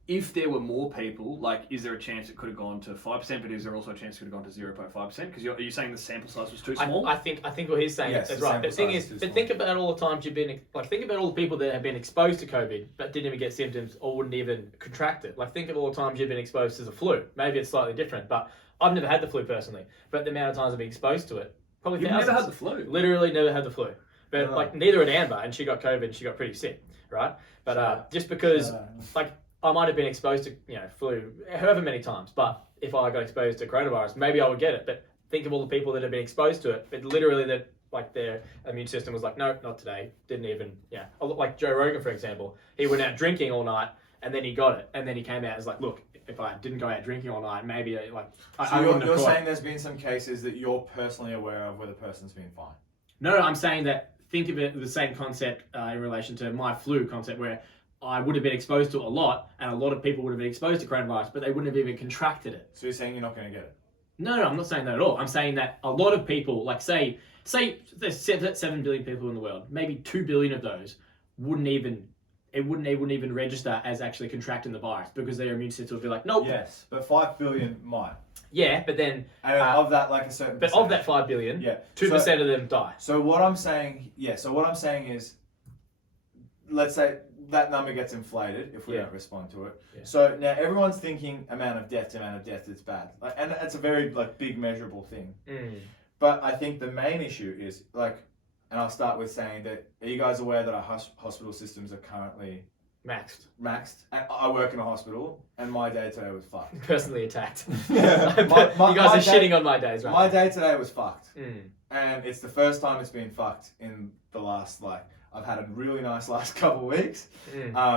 if there were more people, like, is there a chance it could have gone to 5%? But is there also a chance it could have gone to 0.5%? Because are you saying the sample size was too small? I think what he's saying is right. The thing is, but think about all the times you've been think about all the people that have been exposed to COVID but didn't even get symptoms or wouldn't even contract it. Like, think of all the times you've been exposed to the flu. Maybe it's slightly different, but I've never had the flu personally. But the amount of times I've been exposed to it, probably You've thousands. never had the flu. Literally never had the flu. But like, neither had Amber, and she got COVID and she got pretty sick, right? But just because I might have been exposed to flu however many times, but if I got exposed to coronavirus, maybe I would get it. But think of all the people that have been exposed to it, but literally that their immune system was like, no, not today. Didn't even like Joe Rogan, for example. He went out drinking all night and then he got it, and then he came out as like, look, if I didn't go out drinking all night, maybe I wouldn't have you're caught saying it. there's been some cases that you're personally aware of where the person's been fine. No, I'm saying that think of it the same concept in relation to my flu concept, where I would have been exposed to it a lot, and a lot of people would have been exposed to coronavirus, but they wouldn't have even contracted it. So you're saying you're not going to get it? No, I'm not saying that at all. I'm saying that a lot of people, like say there's 7 billion people in the world, maybe 2 billion of those wouldn't even register as actually contracting the virus because their immune system would be like, nope. Yes, but 5 billion might. Yeah, but then of that, like a certain but percentage. of that 5 billion, 2% So of them die. So what I'm saying is, let's say that number gets inflated if we don't respond to it. Yeah. So now everyone's thinking amount of death, it's bad. And it's a very big measurable thing. But I think the main issue is and I'll start with saying that, are you guys aware that our hospital systems are currently maxed? And I work in a hospital, and my day today was fucked. Personally attacked. You guys are shitting on my days, right? My day today was fucked. And it's the first time it's been fucked in the last, I've had a really nice last couple of weeks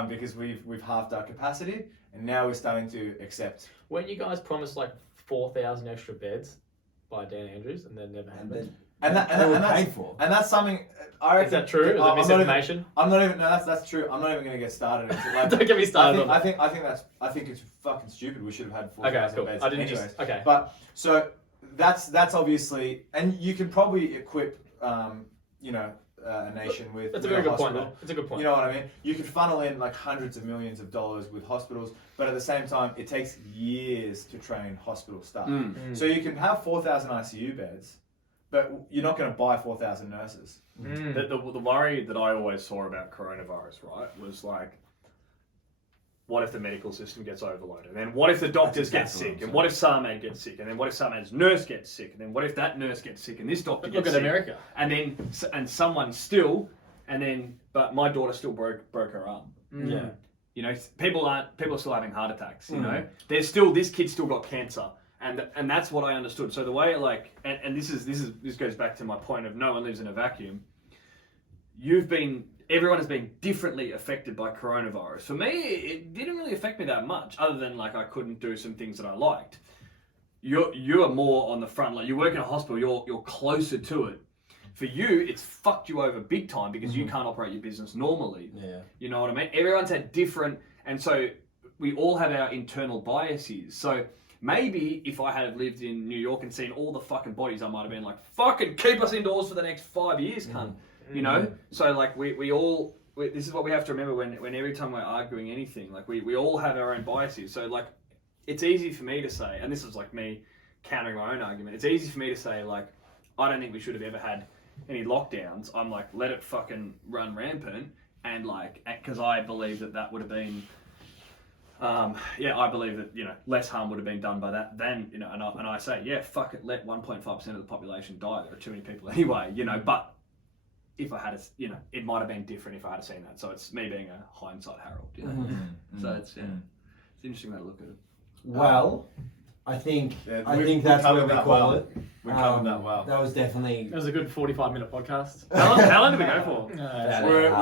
because we've halved our capacity, and now we're starting to accept. Weren't you guys promised 4,000 extra beds by Dan Andrews, and then never happened? And that's something I reckon. Is that true? Is that misinformation? I'm not even. No, that's true. I'm not even going to get started. Don't get me started. I think it's fucking stupid. We should have had 4,000 beds. I didn't anyways. Okay. But so that's obviously, and you can probably equip, a nation with. That's a very good point. It's a good point. You know what I mean? You could funnel in hundreds of millions of dollars with hospitals, but at the same time, it takes years to train hospital staff. So you can have 4,000 ICU beds, but you're not going to buy 4,000 nurses. The worry that I always saw about coronavirus, right, was what if the medical system gets overloaded? And then what if the doctors get sick? And what if Sarmad gets sick? And then what if Sarmad's nurse gets sick? And then what if that nurse gets sick and this doctor gets sick? Look at America. And someone still, but my daughter still broke her arm. Yeah. People are still having heart attacks, this kid still got cancer. And that's what I understood. So the way this goes back to my point of no one lives in a vacuum. Everyone has been differently affected by coronavirus. For me, it didn't really affect me that much, other than I couldn't do some things that I liked. You are more on the front, you work in a hospital, you're closer to it. For you, it's fucked you over big time because you can't operate your business normally. Yeah. You know what I mean? Everyone's had different, and so we all have our internal biases. So maybe if I had lived in New York and seen all the fucking bodies, I might have been like, fucking keep us indoors for the next 5 years, cunt. You know? So like we all, this is what we have to remember when every time we're arguing anything, like we all have our own biases. So like, it's easy for me to say, and this is like me countering my own argument, it's easy for me to say like, I don't think we should have ever had any lockdowns. I'm like, let it fucking run rampant, and like, because I believe that would have been, I believe that, you know, less harm would have been done by that than, you know, and I say, yeah, fuck it, let 1.5% of the population die. There are too many people anyway, you know, but if I had, you know, it might have been different if I had seen that. So it's me being a hindsight Harold, you know. So it's, it's an interesting way to look at it. Well, I think that's where we call it. We covered that well. That was definitely. It was a good 45-minute podcast. How long did we go for?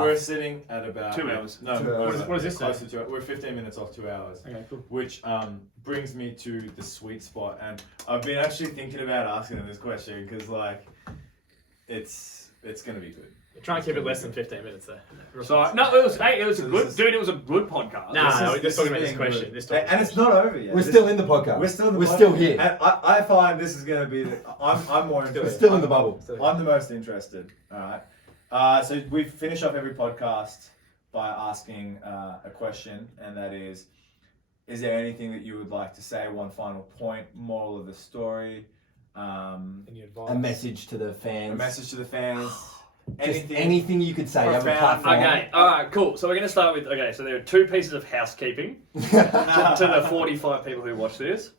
We're sitting at about 2 hours. No, 2 hours. What is this? Close to 2 hours. We're 15 minutes off 2 hours. Okay, cool. Which brings me to the sweet spot, and I've been actually thinking about asking them this question because like it's gonna be good. Try and keep it less than 15 minutes there. So no, it was a good podcast. We're just talking about this question. And it's not over yet. We're still in the podcast. We're still in the We're podcast. still here. And I find this is going to be I'm more interested. We're still in the bubble. I'm the most interested. All right. So we finish off every podcast by asking a question, and that is there anything that you would like to say? One final point, moral of the story, Any advice? A message to the fans. a message to the fans. Anything you could say. Have a Profound. platform. Okay, alright, cool. So we're going to start with, so there are 2 pieces of housekeeping to the 45 people who watch this.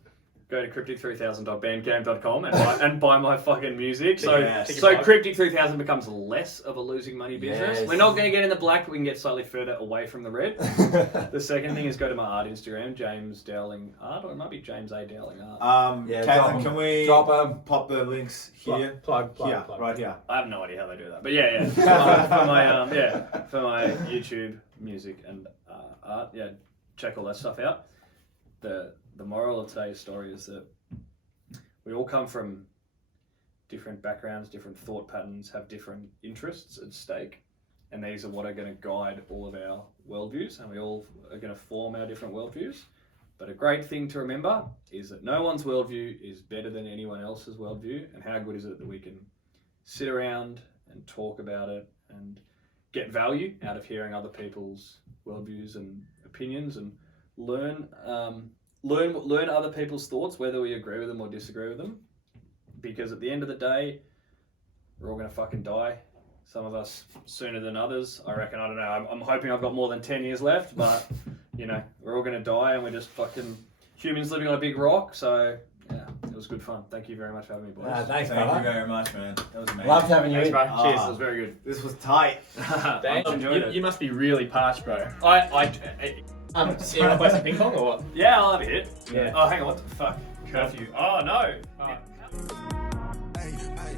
Go to cryptic3000.bandcamp.com and buy my fucking music. So Cryptic 3000 becomes less of a losing money business. Yes. We're not going to get in the black, but we can get slightly further away from the red. The second thing is go to my art Instagram, James Dowling Art, or it might be James A. Dowling Art. Caitlin, can we pop the links here? Plug. Right here. I have no idea how they do that, but for my YouTube music and art, check all that stuff out. The moral of today's story is that we all come from different backgrounds, different thought patterns, have different interests at stake, and these are what are going to guide all of our worldviews, and we all are going to form our different worldviews. But a great thing to remember is that no one's worldview is better than anyone else's worldview, and how good is it that we can sit around and talk about it and get value out of hearing other people's worldviews and opinions, and learn other people's thoughts, whether we agree with them or disagree with them. Because at the end of the day, we're all going to fucking die. Some of us sooner than others. I reckon, I don't know, I'm hoping I've got more than 10 years left, but, you know, we're all going to die, and we're just fucking humans living on a big rock. So, yeah, it was good fun. Thank you very much for having me, boys. Thanks, Thank brother. you very much, man. That was amazing. Loved having you. Thanks, bro. Cheers, it was very good. This was tight. Thanks. enjoyed it. You must be really parched, bro. You want to play some ping pong or what? Yeah, I'll have a hit. Yeah. Oh, hang on, what the fuck? Curfew. Oh, no. Alright. Hey,